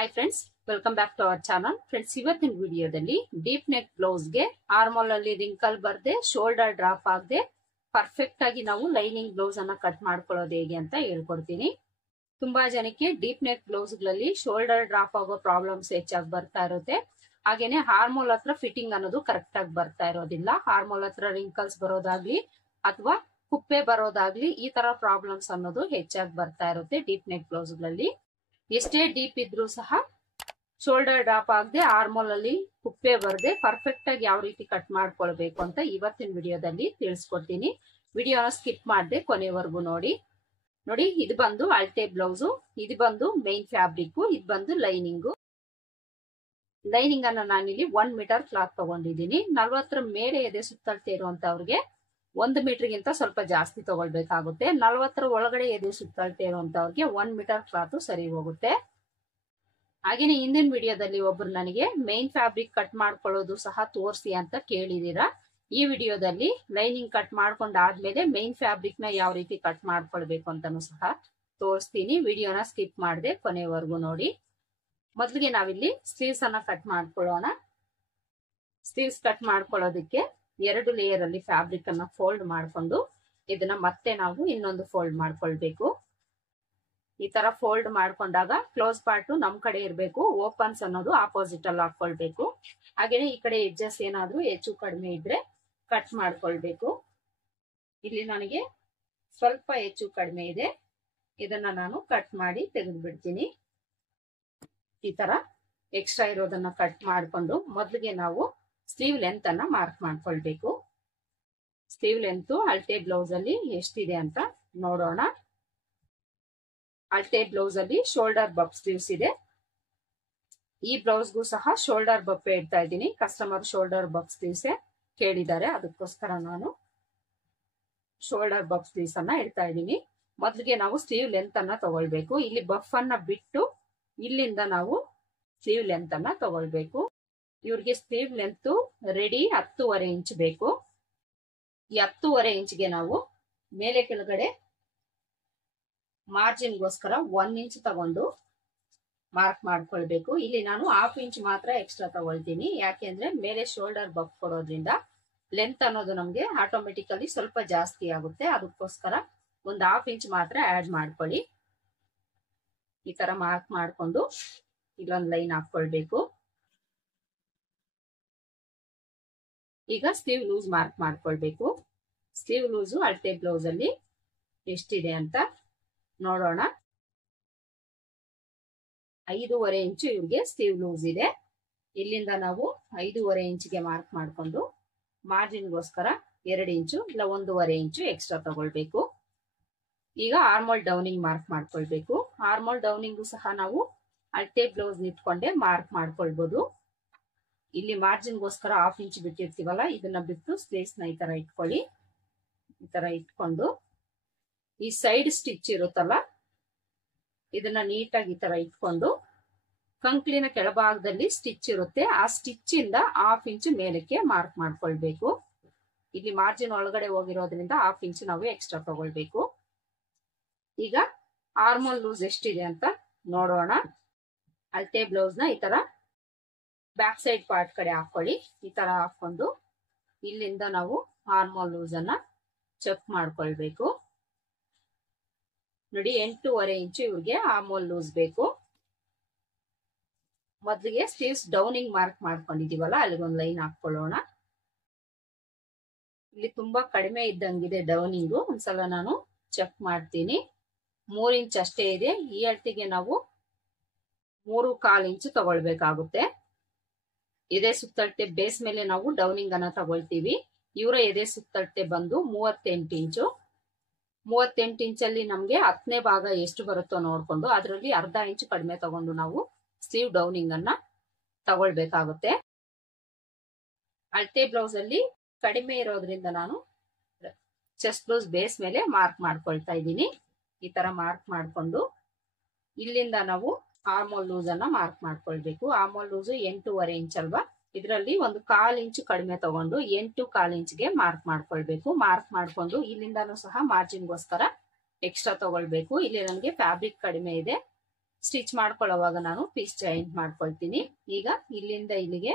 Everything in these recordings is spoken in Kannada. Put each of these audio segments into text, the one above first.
Hi friends, welcome back to our channel. Friends, ಇವತ್ತಿನ ವಿಡಿಯೋದಲ್ಲಿ ಡೀಪ್ ನೆಕ್ ಬ್ಲೌಸ್ ಗೆ ಆರ್ಮೋಲ್ ಅಲ್ಲಿ ರಿಂಕಲ್ ಬರ್ದೆ ಶೋಲ್ಡರ್ ಡ್ರಾಪ್ ಆಗದೆ ಪರ್ಫೆಕ್ಟ್ ಆಗಿ ನಾವು ಲೈನಿಂಗ್ ಬ್ಲೌಸ್ ಅನ್ನ ಕಟ್ ಮಾಡ್ಕೊಳ್ಳೋದು ಹೇಗೆ ಅಂತ ಹೇಳ್ಕೊಡ್ತೀನಿ. ತುಂಬಾ ಜನಕ್ಕೆ ಡೀಪ್ ನೆಕ್ ಬ್ಲೌಸ್ ಗಳಲ್ಲಿ ಶೋಲ್ಡರ್ ಡ್ರಾಪ್ ಆಗೋ ಪ್ರಾಬ್ಲಮ್ಸ್ ಹೆಚ್ಚಾಗಿ ಬರ್ತಾ ಇರುತ್ತೆ. ಹಾಗೇನೆ ಹಾರ್ಮೋಲ್ ಹತ್ರ ಫಿಟ್ಟಿಂಗ್ ಅನ್ನೋದು ಕರೆಕ್ಟ್ ಆಗಿ ಬರ್ತಾ ಇರೋದಿಲ್ಲ. ಹಾರ್ಮೋಲ್ ಹತ್ರ ರಿಂಕಲ್ಸ್ ಬರೋದಾಗ್ಲಿ ಅಥವಾ ಕುಪ್ಪೆ ಬರೋದಾಗ್ಲಿ ಈ ತರ ಪ್ರಾಬ್ಲಮ್ಸ್ ಅನ್ನೋದು ಹೆಚ್ಚಾಗಿ ಬರ್ತಾ ಇರುತ್ತೆ ಡೀಪ್ ನೆಕ್ ಬ್ಲೌಸ್ ಗಳಲ್ಲಿ. ಎಷ್ಟೇ ಡೀಪ್ ಇದ್ರೂ ಸಹ ಶೋಲ್ಡರ್ ಡ್ರಾಪ್ ಆಗದೆ ಆರ್ಮೋಲ್ ಅಲ್ಲಿ ಕುಪ್ಪೆ ಬರದೆ ಪರ್ಫೆಕ್ಟ್ ಆಗಿ ಯಾವ ರೀತಿ ಕಟ್ ಮಾಡ್ಕೊಳ್ಬೇಕು ಅಂತ ಇವತ್ತಿನ ವಿಡಿಯೋದಲ್ಲಿ ತಿಳಿಸ್ಕೊಡ್ತೀನಿ. ವಿಡಿಯೋನ ಸ್ಕಿಪ್ ಮಾಡದೆ ಕೊನೆವರೆಗೂ ನೋಡಿ. ಇದು ಬಂದು ಅಳತೆ ಬ್ಲೌಸ್, ಇದು ಬಂದು ಮೈನ್ ಫ್ಯಾಬ್ರಿಕ್, ಇದು ಬಂದು ಲೈನಿಂಗು. ಲೈನಿಂಗ್ ಅನ್ನ ನಾನಿಲ್ಲಿ 1 ಮೀಟರ್ ಕ್ಲಾತ್ ತಗೊಂಡಿದ್ದೀನಿ. 40 ಮೇಲೆ ಎದೆ ಸುತ್ತಳತೆ ಇರುವಂತವ್ರಿಗೆ 1 ಮೀಟರ್ಗಿಂತ ಸ್ವಲ್ಪ ಜಾಸ್ತಿ ತಗೊಳ್ಬೇಕಾಗುತ್ತೆ. 40 ಒಳಗಡೆ ಎದೆ ಸುತ್ತಳತೆ ಇರುವಂತವ್ರಿಗೆ 1 ಮೀಟರ್ ಕ್ಲಾತ್ ಸರಿ ಹೋಗುತ್ತೆ. ಹಾಗೇನೆ ಹಿಂದಿನ ವಿಡಿಯೋದಲ್ಲಿ ಒಬ್ರು ನನಗೆ ಮೈನ್ ಫ್ಯಾಬ್ರಿಕ್ ಕಟ್ ಮಾಡ್ಕೊಳ್ಳೋದು ಸಹ ತೋರಿಸಿ ಅಂತ ಕೇಳಿದೀರಾ. ಈ ವಿಡಿಯೋದಲ್ಲಿ ಲೈನಿಂಗ್ ಕಟ್ ಮಾಡ್ಕೊಂಡಾದ್ಮೇಲೆ ಮೈನ್ ಫ್ಯಾಬ್ರಿಕ್ ನ ಯಾವ ರೀತಿ ಕಟ್ ಮಾಡ್ಕೊಳ್ಬೇಕು ಅಂತಾನು ಸಹ ತೋರಿಸ್ತೀನಿ. ವಿಡಿಯೋನ ಸ್ಕಿಪ್ ಮಾಡದೆ ಕೊನೆವರೆಗೂ ನೋಡಿ. ಮೊದಲಿಗೆ ನಾವಿಲ್ಲಿ ಸ್ಲೀವ್ಸ್ ಅನ್ನ ಕಟ್ ಮಾಡ್ಕೊಳ್ಳೋಣ. ಸ್ಲೀವ್ಸ್ ಕಟ್ ಮಾಡ್ಕೊಳ್ಳೋದಕ್ಕೆ 2 ಲೇಯರ್ ಅಲ್ಲಿ ಫ್ಯಾಬ್ರಿಕ್ ಅನ್ನ ಫೋಲ್ಡ್ ಮಾಡ್ಕೊಂಡು ಇದನ್ನ ಮತ್ತೆ ನಾವು ಇನ್ನೊಂದು ಫೋಲ್ಡ್ ಮಾಡ್ಕೊಳ್ಬೇಕು. ಈ ತರ ಫೋಲ್ಡ್ ಮಾಡ್ಕೊಂಡಾಗ ಕ್ಲೋಸ್ ಪಾರ್ಟ್ ನಮ್ ಕಡೆ ಇರಬೇಕು, ಓಪನ್ಸ್ ಅನ್ನೋದು ಆಪೋಸಿಟ್ ಅಲ್ಲಿ ಹಾಕೊಳ್ಬೇಕು. ಹಾಗೇನೆ ಈ ಕಡೆ ಎಡ್ಜಸ್ ಏನಾದ್ರೂ ಹೆಚ್ಚು ಕಡಿಮೆ ಇದ್ರೆ ಕಟ್ ಮಾಡ್ಕೊಳ್ಬೇಕು. ಇಲ್ಲಿ ನನಗೆ ಸ್ವಲ್ಪ ಹೆಚ್ಚು ಕಡಿಮೆ ಇದೆ, ಇದನ್ನ ನಾನು ಕಟ್ ಮಾಡಿ ತೆಗೆದು ಬಿಡ್ತೀನಿ. ಈ ತರ ಎಕ್ಸ್ಟ್ರಾ ಇರೋದನ್ನ ಕಟ್ ಮಾಡ್ಕೊಂಡು ಮೊದಲಿಗೆ ನಾವು ಸ್ಲೀವ್ ಲೆಂತ್ ಅನ್ನ ಮಾರ್ಕ್ ಮಾಡ್ಕೊಳ್ಬೇಕು. ಸ್ಲೀವ್ ಲೆಂತ್ ಅಳತೆ ಬ್ಲೌಸ್ ಅಲ್ಲಿ ಎಷ್ಟಿದೆ ಅಂತ ನೋಡೋಣ. ಅಳತೆ ಬ್ಲೌಸ್ ಅಲ್ಲಿ ಶೋಲ್ಡರ್ ಬಫ್ ಸ್ಲೀವ್ಸ್ ಇದೆ. ಈ ಬ್ಲೌಸ್ಗೂ ಸಹ ಶೋಲ್ಡರ್ ಬಫ್ ಇಡ್ತಾ ಇದ್ದೀನಿ. ಕಸ್ಟಮರ್ ಶೋಲ್ಡರ್ ಬಫ್ ಸ್ಲೀವ್ಸ್ ಕೇಳಿದ್ದಾರೆ, ಅದಕ್ಕೋಸ್ಕರ ನಾನು ಶೋಲ್ಡರ್ ಬಫ್ ಸ್ಲೀವ್ಸ್ ಅನ್ನ ಇಡ್ತಾ ಇದ್ದೀನಿ. ಮೊದಲಿಗೆ ನಾವು ಸ್ಲೀವ್ ಲೆಂತ್ ಅನ್ನ ತಗೊಳ್ಬೇಕು. ಇಲ್ಲಿ ಬಫ್ ಅನ್ನ ಬಿಟ್ಟು ಇಲ್ಲಿಂದ ನಾವು ಸ್ಲೀವ್ ಲೆಂತ್ ಅನ್ನ ತಗೊಳ್ಬೇಕು. ಇವ್ರಿಗೆ ಸ್ಲೀವ್ ಲೆಂತ್ ರೆಡಿ 10.5 ಇಂಚ್ ಬೇಕು. ಈ 10.5 ಇಂಚ್ಗೆ ನಾವು ಮೇಲೆ ಕೆಳಗಡೆ ಮಾರ್ಜಿನ್ಗೋಸ್ಕರ 1 ಇಂಚ್ ತಗೊಂಡು ಮಾರ್ಕ್ ಮಾಡ್ಕೊಳ್ಬೇಕು. ಇಲ್ಲಿ ನಾನು 1/2 ಇಂಚ್ ಮಾತ್ರ ಎಕ್ಸ್ಟ್ರಾ ತಗೊಳ್ತೀನಿ. ಯಾಕೆಂದ್ರೆ ಮೇಲೆ ಶೋಲ್ಡರ್ ಬಫ್ ಕೊಡೋದ್ರಿಂದ ಲೆಂತ್ ಅನ್ನೋದು ನಮ್ಗೆ ಆಟೋಮೆಟಿಕಲಿ ಸ್ವಲ್ಪ ಜಾಸ್ತಿ ಆಗುತ್ತೆ. ಅದಕ್ಕೋಸ್ಕರ ಒಂದು 1/2 ಇಂಚ್ ಮಾತ್ರ ಆಡ್ ಮಾಡ್ಕೊಳ್ಳಿ. ಈ ತರ ಮಾರ್ಕ್ ಮಾಡ್ಕೊಂಡು ಇಲ್ಲೊಂದು ಲೈನ್ ಹಾಕೊಳ್ಬೇಕು. ಈಗ ಸ್ಲೀವ್ ಲೂಸ್ ಮಾರ್ಕ್ ಮಾಡ್ಕೊಳ್ಬೇಕು. ಸ್ಲೀವ್ ಲೂಸು ಅಳತೆ ಬ್ಲೌಸ್ ಅಲ್ಲಿ ಎಷ್ಟಿದೆ ಅಂತ ನೋಡೋಣ. 5.5 ಇಂಚು ಇವ್ರಿಗೆ ಸ್ಲೀವ್ ಲೂಸ್ ಇದೆ. ಇಲ್ಲಿಂದ ನಾವು 5.5 ಇಂಚ್ಗೆ ಮಾರ್ಕ್ ಮಾಡ್ಕೊಂಡು ಮಾರ್ಜಿನ್ಗೋಸ್ಕರ 2 ಇಂಚು ಇಲ್ಲ 1.5 ಇಂಚು ಎಕ್ಸ್ಟ್ರಾ ತಗೊಳ್ಬೇಕು. ಈಗ ಆರ್ಮೋಲ್ ಡೌನಿಂಗ್ ಮಾರ್ಕ್ ಮಾಡ್ಕೊಳ್ಬೇಕು. ಆರ್ಮೋಲ್ ಡೌನಿಂಗು ಸಹ ನಾವು ಅಳತೆ ಬ್ಲೌಸ್ ನಿಟ್ಕೊಂಡೆ ಮಾರ್ಕ್ ಮಾಡ್ಕೊಳ್ಬಹುದು. ಇಲ್ಲಿ ಮಾರ್ಜಿನ್ಗೋಸ್ಕರ 1/2 ಇಂಚ್ ಬಿಟ್ಟಿರ್ತೀವಲ್ಲ, ಇದನ್ನ ಬಿಟ್ಟು ಸ್ಲೀವ್ಸ್ ನ ಈ ತರ ಇಟ್ಕೊಳ್ಳಿ. ಈ ತರ ಇಟ್ಕೊಂಡು ಈ ಸೈಡ್ ಸ್ಟಿಚ್ ಇರುತ್ತಲ್ಲ, ಇದನ್ನ ನೀಟಾಗಿ ಈ ತರ ಇಟ್ಕೊಂಡು ಕಂಕ್ಲಿನ ಕೆಳಭಾಗದಲ್ಲಿ ಸ್ಟಿಚ್ ಇರುತ್ತೆ, ಆ ಸ್ಟಿಚ್ ಇಂದ 1/2 ಇಂಚ್ ಮೇಲಕ್ಕೆ ಮಾರ್ಕ್ ಮಾಡ್ಕೊಳ್ಬೇಕು. ಇಲ್ಲಿ ಮಾರ್ಜಿನ್ ಒಳಗಡೆ ಹೋಗಿರೋದ್ರಿಂದ 1/2 ಇಂಚ್ ನಾವು ಎಕ್ಸ್ಟ್ರಾ ತಗೊಳ್ಬೇಕು. ಈಗ ಆರ್ಮೋಲ್ ಲೂಸ್ ಎಷ್ಟಿದೆ ಅಂತ ನೋಡೋಣ. ಅಳತೆ ಬ್ಲೌಸ್ ನ ಈ ತರ ಬ್ಯಾಕ್ ಸೈಡ್ ಪಾರ್ಟ್ ಕಡೆ ಹಾಕೊಳ್ಳಿ. ಈ ತರ ಹಾಕೊಂಡು ಇಲ್ಲಿಂದ ನಾವು ಆರ್ಮೋಲ್ ಲೂಸ್ ಅನ್ನ ಚೆಕ್ ಮಾಡ್ಕೊಳ್ಬೇಕು. ನೋಡಿ 8.5 ಇಂಚು ಇವ್ರಿಗೆ ಆರ್ಮೋಲ್ ಲೂಸ್ ಬೇಕು. ಮೊದಲಿಗೆ ಸ್ಲೀವ್ಸ್ ಡೌನಿಂಗ್ ಮಾರ್ಕ್ ಮಾಡ್ಕೊಂಡಿದೀವಲ್ಲ, ಅಲ್ಲಿಗೊಂದು ಲೈನ್ ಹಾಕೊಳ್ಳೋಣ. ಇಲ್ಲಿ ತುಂಬಾ ಕಡಿಮೆ ಇದ್ದಂಗಿದೆ ಡೌನಿಂಗು. ಒಂದ್ಸಲ ನಾನು ಚೆಕ್ ಮಾಡ್ತೀನಿ. 3 ಇಂಚ್ ಅಷ್ಟೇ ಇದೆ. ಈ ಅಳತೆಗೆ ನಾವು 3.25 ಇಂಚು ತಗೊಳ್ಬೇಕಾಗುತ್ತೆ. ಎದೆ ಸುತ್ತಳತೆ ಬೇಸ್ ಮೇಲೆ ನಾವು ಡೌನಿಂಗ್ ಅನ್ನ ತಗೊಳ್ತೀವಿ. ಇವರ ಎದೆ ಸುತ್ತಳತೆ ಬಂದು 38 ಇಂಚು. 38 ಇಂಚಲ್ಲಿ ನಮ್ಗೆ 10ನೇ ಭಾಗ ಎಷ್ಟು ಬರುತ್ತೋ ನೋಡ್ಕೊಂಡು ಅದರಲ್ಲಿ 1/2 ಇಂಚು ಕಡಿಮೆ ತಗೊಂಡು ನಾವು ಸ್ಲೀವ್ ಡೌನಿಂಗ್ ಅನ್ನ ತಗೊಳ್ಬೇಕಾಗುತ್ತೆ. ಅಳತೆ ಬ್ಲೌಸ್ ಅಲ್ಲಿ ಕಡಿಮೆ ಇರೋದ್ರಿಂದ ನಾನು ಚೆಸ್ಟ್ ಬ್ಲೌಸ್ ಬೇಸ್ ಮೇಲೆ ಮಾರ್ಕ್ ಮಾಡ್ಕೊಳ್ತಾ ಇದ್ದೀನಿ. ಈ ತರ ಮಾರ್ಕ್ ಮಾಡ್ಕೊಂಡು ಇಲ್ಲಿಂದ ನಾವು ಆರ್ಮೋಲ್ ಲೂಸ್ ಅನ್ನ ಮಾರ್ಕ್ ಮಾಡ್ಕೊಳ್ಬೇಕು. ಆರ್ಮೋಲ್ ಲೂಸ್ 8.5 ಇಂಚ್ ಅಲ್ವಾ, ಇದರಲ್ಲಿ 1/4 ಇಂಚು ಕಡಿಮೆ ತಗೊಂಡು 8.25 ಇಂಚ್ಗೆ ಮಾರ್ಕ್ ಮಾಡ್ಕೊಳ್ಬೇಕು. ಮಾರ್ಕ್ ಮಾಡ್ಕೊಂಡು ಇಲ್ಲಿಂದಾನು ಸಹ ಮಾರ್ಜಿನ್ಗೋಸ್ಕರ ಎಕ್ಸ್ಟ್ರಾ ತಗೊಳ್ಬೇಕು. ಇಲ್ಲಿ ನನಗೆ ಫ್ಯಾಬ್ರಿಕ್ ಕಡಿಮೆ ಇದೆ, ಸ್ಟಿಚ್ ಮಾಡ್ಕೊಳ್ಳೋವಾಗ ನಾನು ಪೀಸ್ ಜಾಯಿಂಟ್ ಮಾಡ್ಕೊಳ್ತೀನಿ. ಈಗ ಇಲ್ಲಿಂದ ಇಲ್ಲಿಗೆ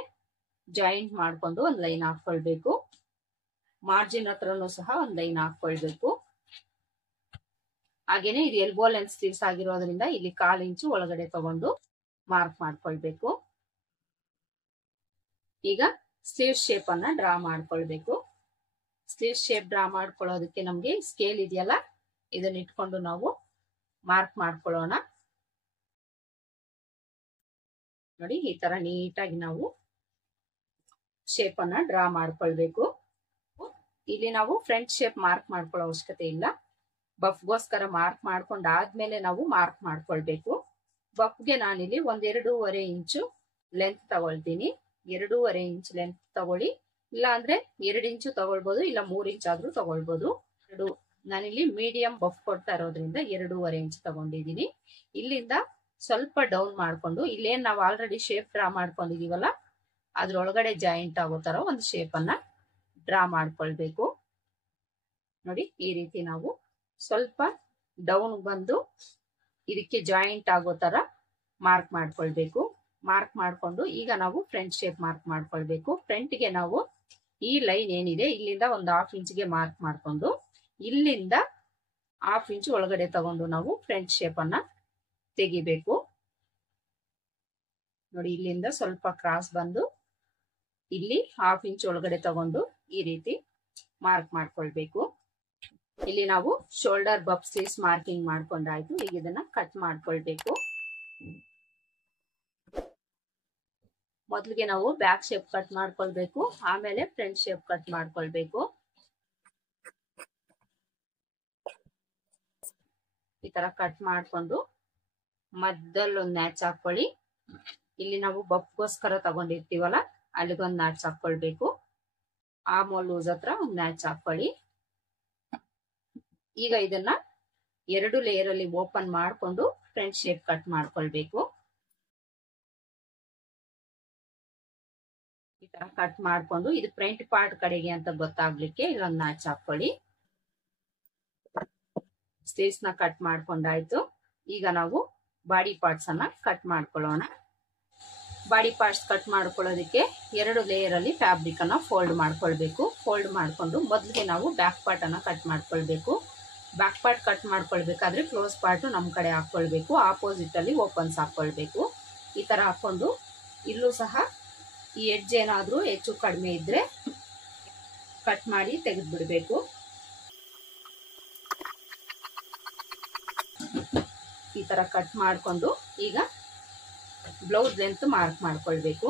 ಜಾಯಿಂಟ್ ಮಾಡ್ಕೊಂಡು ಒಂದು ಲೈನ್ ಹಾಕೊಳ್ಬೇಕು. ಮಾರ್ಜಿನ್ ಹತ್ರನೂ ಸಹ ಒಂದು ಲೈನ್ ಹಾಕೊಳ್ಬೇಕು. ಹಾಗೇನೆ ಇದು ಎಲ್ಬೋ ಲೆಂತ್ ಸ್ಲೀವ್ಸ್ ಆಗಿರೋದ್ರಿಂದ ಇಲ್ಲಿ 1/4 ಇಂಚು ಒಳಗಡೆ ತಗೊಂಡು ಮಾರ್ಕ್ ಮಾಡ್ಕೊಳ್ಬೇಕು. ಈಗ ಸ್ಲೀವ್ ಶೇಪ್ ಅನ್ನ ಡ್ರಾ ಮಾಡ್ಕೊಳ್ಬೇಕು. ಸ್ಲೀವ್ ಶೇಪ್ ಡ್ರಾ ಮಾಡ್ಕೊಳ್ಳೋದಕ್ಕೆ ನಮ್ಗೆ ಸ್ಕೇಲ್ ಇದೆಯಲ್ಲ, ಇದನ್ನ ಇಟ್ಕೊಂಡು ನಾವು ಮಾರ್ಕ್ ಮಾಡ್ಕೊಳ್ಳೋಣ. ನೋಡಿ, ಈ ತರ ನೀಟಾಗಿ ನಾವು ಶೇಪ್ ಅನ್ನ ಡ್ರಾ ಮಾಡ್ಕೊಳ್ಬೇಕು. ಇಲ್ಲಿ ನಾವು ಫ್ರಂಟ್ ಶೇಪ್ ಮಾರ್ಕ್ ಮಾಡ್ಕೊಳ್ಳೋ ಅವಶ್ಯಕತೆ ಇಲ್ಲ. ಬಫ್ಗೋಸ್ಕರ ಮಾರ್ಕ್ ಮಾಡ್ಕೊಂಡಾದ್ಮೇಲೆ ನಾವು ಮಾರ್ಕ್ ಮಾಡ್ಕೊಳ್ಬೇಕು. ಬಫ್ಗೆ ನಾನಿಲ್ಲಿ 1.5 ಇಂಚು ಲೆಂತ್ ತಗೊಳ್ತೀನಿ. 2.5 ಇಂಚ್ ಲೆಂತ್ ತಗೊಳ್ಳಿ, ಇಲ್ಲ ಅಂದ್ರೆ 2 ಇಂಚು ತಗೊಳ್ಬಹುದು, ಇಲ್ಲ 3 ಇಂಚ್ ಆದ್ರೂ ತಗೊಳ್ಬಹುದು. ನಾನಿಲ್ಲಿ ಮೀಡಿಯಂ ಬಫ್ ಕೊಡ್ತಾ ಇರೋದ್ರಿಂದ 2.5 ಇಂಚ್ ತಗೊಂಡಿದ್ದೀನಿ. ಇಲ್ಲಿಂದ ಸ್ವಲ್ಪ ಡೌನ್ ಮಾಡ್ಕೊಂಡು ಇಲ್ಲೇನ್ ನಾವು ಆಲ್ರೆಡಿ ಶೇಪ್ ಡ್ರಾ ಮಾಡ್ಕೊಂಡಿದೀವಲ್ಲ, ಅದ್ರೊಳಗಡೆ ಜಾಯಿಂಟ್ ಆಗೋ ತರ ಒಂದು ಶೇಪ್ ಅನ್ನ ಡ್ರಾ ಮಾಡ್ಕೊಳ್ಬೇಕು. ನೋಡಿ, ಈ ರೀತಿ ನಾವು ಸ್ವಲ್ಪ ಡೌನ್ ಬಂದು ಇದಕ್ಕೆ ಜಾಯಿಂಟ್ ಆಗೋ ತರ ಮಾರ್ಕ್ ಮಾಡ್ಕೊಳ್ಬೇಕು. ಮಾರ್ಕ್ ಮಾಡ್ಕೊಂಡು ಈಗ ನಾವು ಫ್ರಂಟ್ ಶೇಪ್ ಮಾರ್ಕ್ ಮಾಡ್ಕೊಳ್ಬೇಕು. ಫ್ರಂಟ್ಗೆ ನಾವು ಈ ಲೈನ್ ಏನಿದೆ ಇಲ್ಲಿಂದ ಒಂದು 1/2 ಇಂಚ್ಗೆ ಮಾರ್ಕ್ ಮಾಡ್ಕೊಂಡು ಇಲ್ಲಿಂದ 1/2 ಇಂಚ್ ಒಳಗಡೆ ತಗೊಂಡು ನಾವು ಫ್ರಂಟ್ ಶೇಪ್ ಅನ್ನ ತೆಗಿಬೇಕು. ನೋಡಿ, ಇಲ್ಲಿಂದ ಸ್ವಲ್ಪ ಕ್ರಾಸ್ ಬಂದು ಇಲ್ಲಿ 1/2 ಇಂಚ್ ಒಳಗಡೆ ತಗೊಂಡು ಈ ರೀತಿ ಮಾರ್ಕ್ ಮಾಡ್ಕೊಳ್ಬೇಕು. ಇಲ್ಲಿ ನಾವು ಶೋಲ್ಡರ್ ಬಫ್ ಸ್ಲೀವ್ಸ್ ಮಾರ್ಕಿಂಗ್ ಮಾಡ್ಕೊಂಡಾಯ್ತು. ಈಗ ಇದನ್ನ ಕಟ್ ಮಾಡ್ಕೊಳ್ಬೇಕು. ಮೊದಲಿಗೆ ನಾವು ಬ್ಯಾಕ್ ಶೇಪ್ ಕಟ್ ಮಾಡ್ಕೊಳ್ಬೇಕು, ಆಮೇಲೆ ಫ್ರಂಟ್ ಶೇಪ್ ಕಟ್ ಮಾಡ್ಕೊಳ್ಬೇಕು. ಈ ತರ ಕಟ್ ಮಾಡ್ಕೊಂಡು ಮಧ್ಯದಲ್ಲಿ ಒಂದು ನ್ಯಾಚ್ ಹಾಕೊಳ್ಳಿ. ಇಲ್ಲಿ ನಾವು ಬಫ್ಗೋಸ್ಕರ ತಗೊಂಡಿರ್ತೀವಲ್ಲ, ಅಲ್ಲಿಗೊಂದು ನ್ಯಾಚ್ ಹಾಕೊಳ್ಬೇಕು. ಆರ್ಮ್ ಲೂಸ್ ಹತ್ರ ಒಂದು ನ್ಯಾಚ್ ಹಾಕೊಳ್ಳಿ. ಈಗ ಇದನ್ನ 2 ಲೇಯರ್ ಅಲ್ಲಿ ಓಪನ್ ಮಾಡ್ಕೊಂಡು ಫ್ರಂಟ್ ಶೇಪ್ ಕಟ್ ಮಾಡ್ಕೊಳ್ಬೇಕು. ಈ ತರ ಕಟ್ ಮಾಡ್ಕೊಂಡು ಇದು ಫ್ರಂಟ್ ಪಾರ್ಟ್ ಕಡೆಗೆ ಅಂತ ಗೊತ್ತಾಗ್ಲಿಕ್ಕೆ ಇಲ್ಲೊಂದು ನ್ಯಾಚ್ ಹಾಕೊಳ್ಳಿ. ಸ್ಲೀವ್ಸ್ ನ ಕಟ್ ಮಾಡ್ಕೊಂಡಾಯ್ತು. ಈಗ ನಾವು ಬಾಡಿ ಪಾರ್ಟ್ಸ್ ಅನ್ನ ಕಟ್ ಮಾಡ್ಕೊಳ್ಳೋಣ. ಬಾಡಿ ಪಾರ್ಟ್ಸ್ ಕಟ್ ಮಾಡ್ಕೊಳ್ಳೋದಕ್ಕೆ 2 ಲೇಯರ್ ಅಲ್ಲಿ ಫ್ಯಾಬ್ರಿಕ್ ಅನ್ನ ಫೋಲ್ಡ್ ಮಾಡ್ಕೊಳ್ಬೇಕು. ಫೋಲ್ಡ್ ಮಾಡ್ಕೊಂಡು ಮೊದಲಿಗೆ ನಾವು ಬ್ಯಾಕ್ ಪಾರ್ಟ್ ಅನ್ನ ಕಟ್ ಮಾಡ್ಕೊಳ್ಬೇಕು. ಬ್ಯಾಕ್ ಪಾರ್ಟ್ ಕಟ್ ಮಾಡ್ಕೊಳ್ಬೇಕಾದ್ರೆ ಕ್ಲೋಸ್ ಪಾರ್ಟ್ ನಮ್ ಕಡೆ ಹಾಕೊಳ್ಬೇಕು, ಆಪೋಸಿಟ್ ಅಲ್ಲಿ ಓಪನ್ಸ್ ಹಾಕೊಳ್ಬೇಕು. ಈ ತರ ಹಾಕೊಂಡು ಇಲ್ಲೂ ಸಹ ಈ ಎಡ್ಜ್ ಏನಾದ್ರೂ ಹೆಚ್ಚು ಕಡಿಮೆ ಇದ್ರೆ ಕಟ್ ಮಾಡಿ ತೆಗೆದು ಬಿಡಬೇಕು. ಈ ತರ ಕಟ್ ಮಾಡ್ಕೊಂಡು ಈಗ ಬ್ಲೌಸ್ ಲೆಂತ್ ಮಾರ್ಕ್ ಮಾಡ್ಕೊಳ್ಬೇಕು.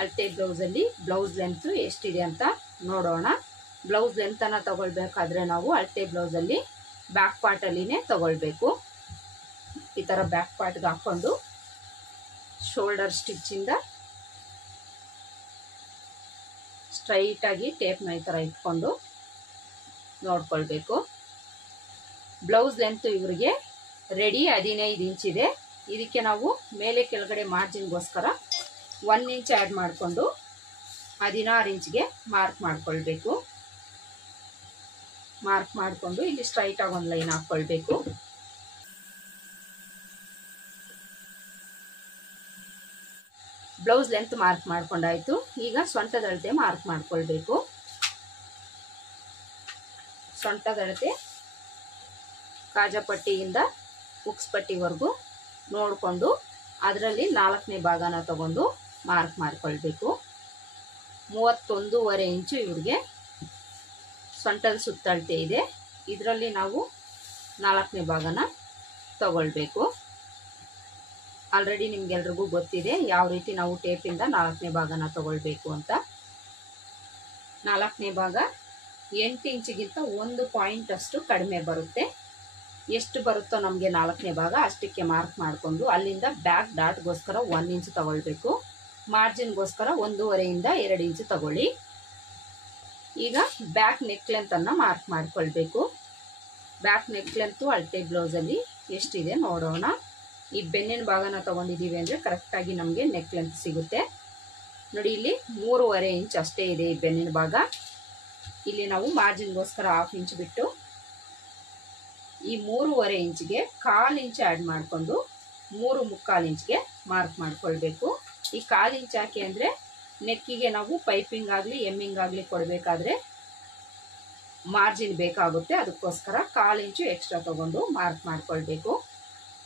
ಅಳತೆ ಬ್ಲೌಸ್ ಅಲ್ಲಿ ಬ್ಲೌಸ್ ಲೆಂತ್ ಎಷ್ಟಿದೆ ಅಂತ ನೋಡೋಣ. ಬ್ಲೌಸ್ ಲೆಂತ್ ಅನ್ನ ತಗೊಳ್ಬೇಕಾದ್ರೆ ನಾವು ಅಳತೆ ಬ್ಲೌಸ್ ಅಲ್ಲಿ ಬ್ಯಾಕ್ ಪಾರ್ಟ್ ಅಲ್ಲಿನೇ ತಗೊಳ್ಬೇಕು. ಈ ತರ ಬ್ಯಾಕ್ ಪಾರ್ಟ್ಗೆ ಹಾಕೊಂಡು ಶೋಲ್ಡರ್ ಸ್ಟಿಚ್ ಇಂದ ಸ್ಟ್ರೈಟ್ ಆಗಿ ಟೇಪ್ ನ ಈ ತರ ಇಟ್ಕೊಂಡು ನೋಡ್ಕೊಳ್ಬೇಕು. ಬ್ಲೌಸ್ ಲೆಂತ್ ಇವರಿಗೆ ರೆಡಿ 15 ಇಂಚ್ ಇದೆ. ಇದಕ್ಕೆ ನಾವು ಮೇಲೆ ಕೆಳಗಡೆ ಮಾರ್ಜಿನ್ಗೋಸ್ಕರ 1 ಇಂಚ್ ಆ್ಯಡ್ ಮಾಡಿಕೊಂಡು 16 ಇಂಚ್ಗೆ ಮಾರ್ಕ್ ಮಾಡ್ಕೊಳ್ಬೇಕು. ಮಾರ್ಕ್ ಮಾಡಿಕೊಂಡು ಇಲ್ಲಿ ಸ್ಟ್ರೈಟ್ ಆಗಿ ಒಂದು ಲೈನ್ ಹಾಕೊಳ್ಬೇಕು. ಬ್ಲೌಸ್ ಲೆಂತ್ ಮಾರ್ಕ್ ಮಾಡ್ಕೊಂಡಾಯ್ತು. ಈಗ ಸೊಂಟದ ಅಳತೆ ಮಾರ್ಕ್ ಮಾಡ್ಕೊಳ್ಬೇಕು. ಸೊಂಟದ ಅಳತೆ ಕಾಜಪಟ್ಟಿಯಿಂದ ಉಕ್ಸ್ ಪಟ್ಟಿವರೆಗೂ ನೋಡಿಕೊಂಡು ಅದರಲ್ಲಿ 4ನೇ ಭಾಗನ ತಗೊಂಡು ಮಾರ್ಕ್ ಮಾಡ್ಕೊಳ್ಬೇಕು. 31.5 ಇಂಚು ಇವ್ರಿಗೆ ಸೊಂಟದ ಸುತ್ತಳತೆ ಇದೆ. ಇದರಲ್ಲಿ ನಾವು 4ನೇ ಭಾಗನ ತಗೊಳ್ಬೇಕು. ಆಲ್ರೆಡಿ ನಿಮ್ಗೆಲ್ರಿಗೂ ಗೊತ್ತಿದೆ ಯಾವ ರೀತಿ ನಾವು ಟೇಪಿಂದ 4ನೇ ಭಾಗನ ತಗೊಳ್ಬೇಕು ಅಂತ. 4ನೇ ಭಾಗ 8 ಇಂಚಿಗಿಂತ 1 ಪಾಯಿಂಟ್ ಅಷ್ಟು ಕಡಿಮೆ ಬರುತ್ತೆ. ಎಷ್ಟು ಬರುತ್ತೋ ನಮಗೆ 4ನೇ ಭಾಗ ಅಷ್ಟಕ್ಕೆ ಮಾರ್ಕ್ ಮಾಡಿಕೊಂಡು ಅಲ್ಲಿಂದ ಬ್ಯಾಕ್ ಡಾಟ್ಗೋಸ್ಕರ 1 ಇಂಚ್ ತಗೊಳ್ಬೇಕು. ಮಾರ್ಜಿನ್ಗೋಸ್ಕರ 1.5 ಇಂದ 2 ಇಂಚ್ ತಗೊಳ್ಳಿ. ಈಗ ಬ್ಯಾಕ್ ನೆಕ್ ಲೆಂತ್ ಅನ್ನ ಮಾರ್ಕ್ ಮಾಡ್ಕೊಳ್ಬೇಕು. ಬ್ಯಾಕ್ ನೆಕ್ ಲೆಂತ್ ಅಳತೆ ಬ್ಲೌಸ್ ಅಲ್ಲಿ ಎಷ್ಟಿದೆ ನೋಡೋಣ. ಈ ಬೆನ್ನಿನ ಭಾಗನ ತಗೊಂಡಿದೀವಿ ಅಂದ್ರೆ ಕರೆಕ್ಟ್ ಆಗಿ ನಮಗೆ ನೆಕ್ ಲೆಂತ್ ಸಿಗುತ್ತೆ. ನೋಡಿ, ಇಲ್ಲಿ 3.5 ಇಂಚ್ ಅಷ್ಟೇ ಇದೆ ಈ ಬೆನ್ನಿನ ಭಾಗ. ಇಲ್ಲಿ ನಾವು ಮಾರ್ಜಿನ್ಗೋಸ್ಕರ 1/2 ಇಂಚ್ ಬಿಟ್ಟು ಈ 3.5 ಇಂಚ್ಗೆ 1/4 ಇಂಚ್ ಆ್ಯಡ್ ಮಾಡಿಕೊಂಡು 3 ಇಂಚ್ಗೆ ಮಾರ್ಕ್ ಮಾಡ್ಕೊಳ್ಬೇಕು. ಈ 1/4 ಇಂಚ್ ಯಾಕೆ ಅಂದ್ರೆ ನೆಕ್ಕಿಗೆ ನಾವು ಪೈಪಿಂಗ್ ಆಗ್ಲಿ ಎಮ್ಮಿಂಗ್ ಆಗ್ಲಿ ಕೊಡ್ಬೇಕಾದ್ರೆ ಮಾರ್ಜಿನ್ ಬೇಕಾಗುತ್ತೆ, ಅದಕ್ಕೋಸ್ಕರ 1/4 ಇಂಚು ಎಕ್ಸ್ಟ್ರಾ ತಗೊಂಡು ಮಾರ್ಕ್ ಮಾಡ್ಕೊಳ್ಬೇಕು.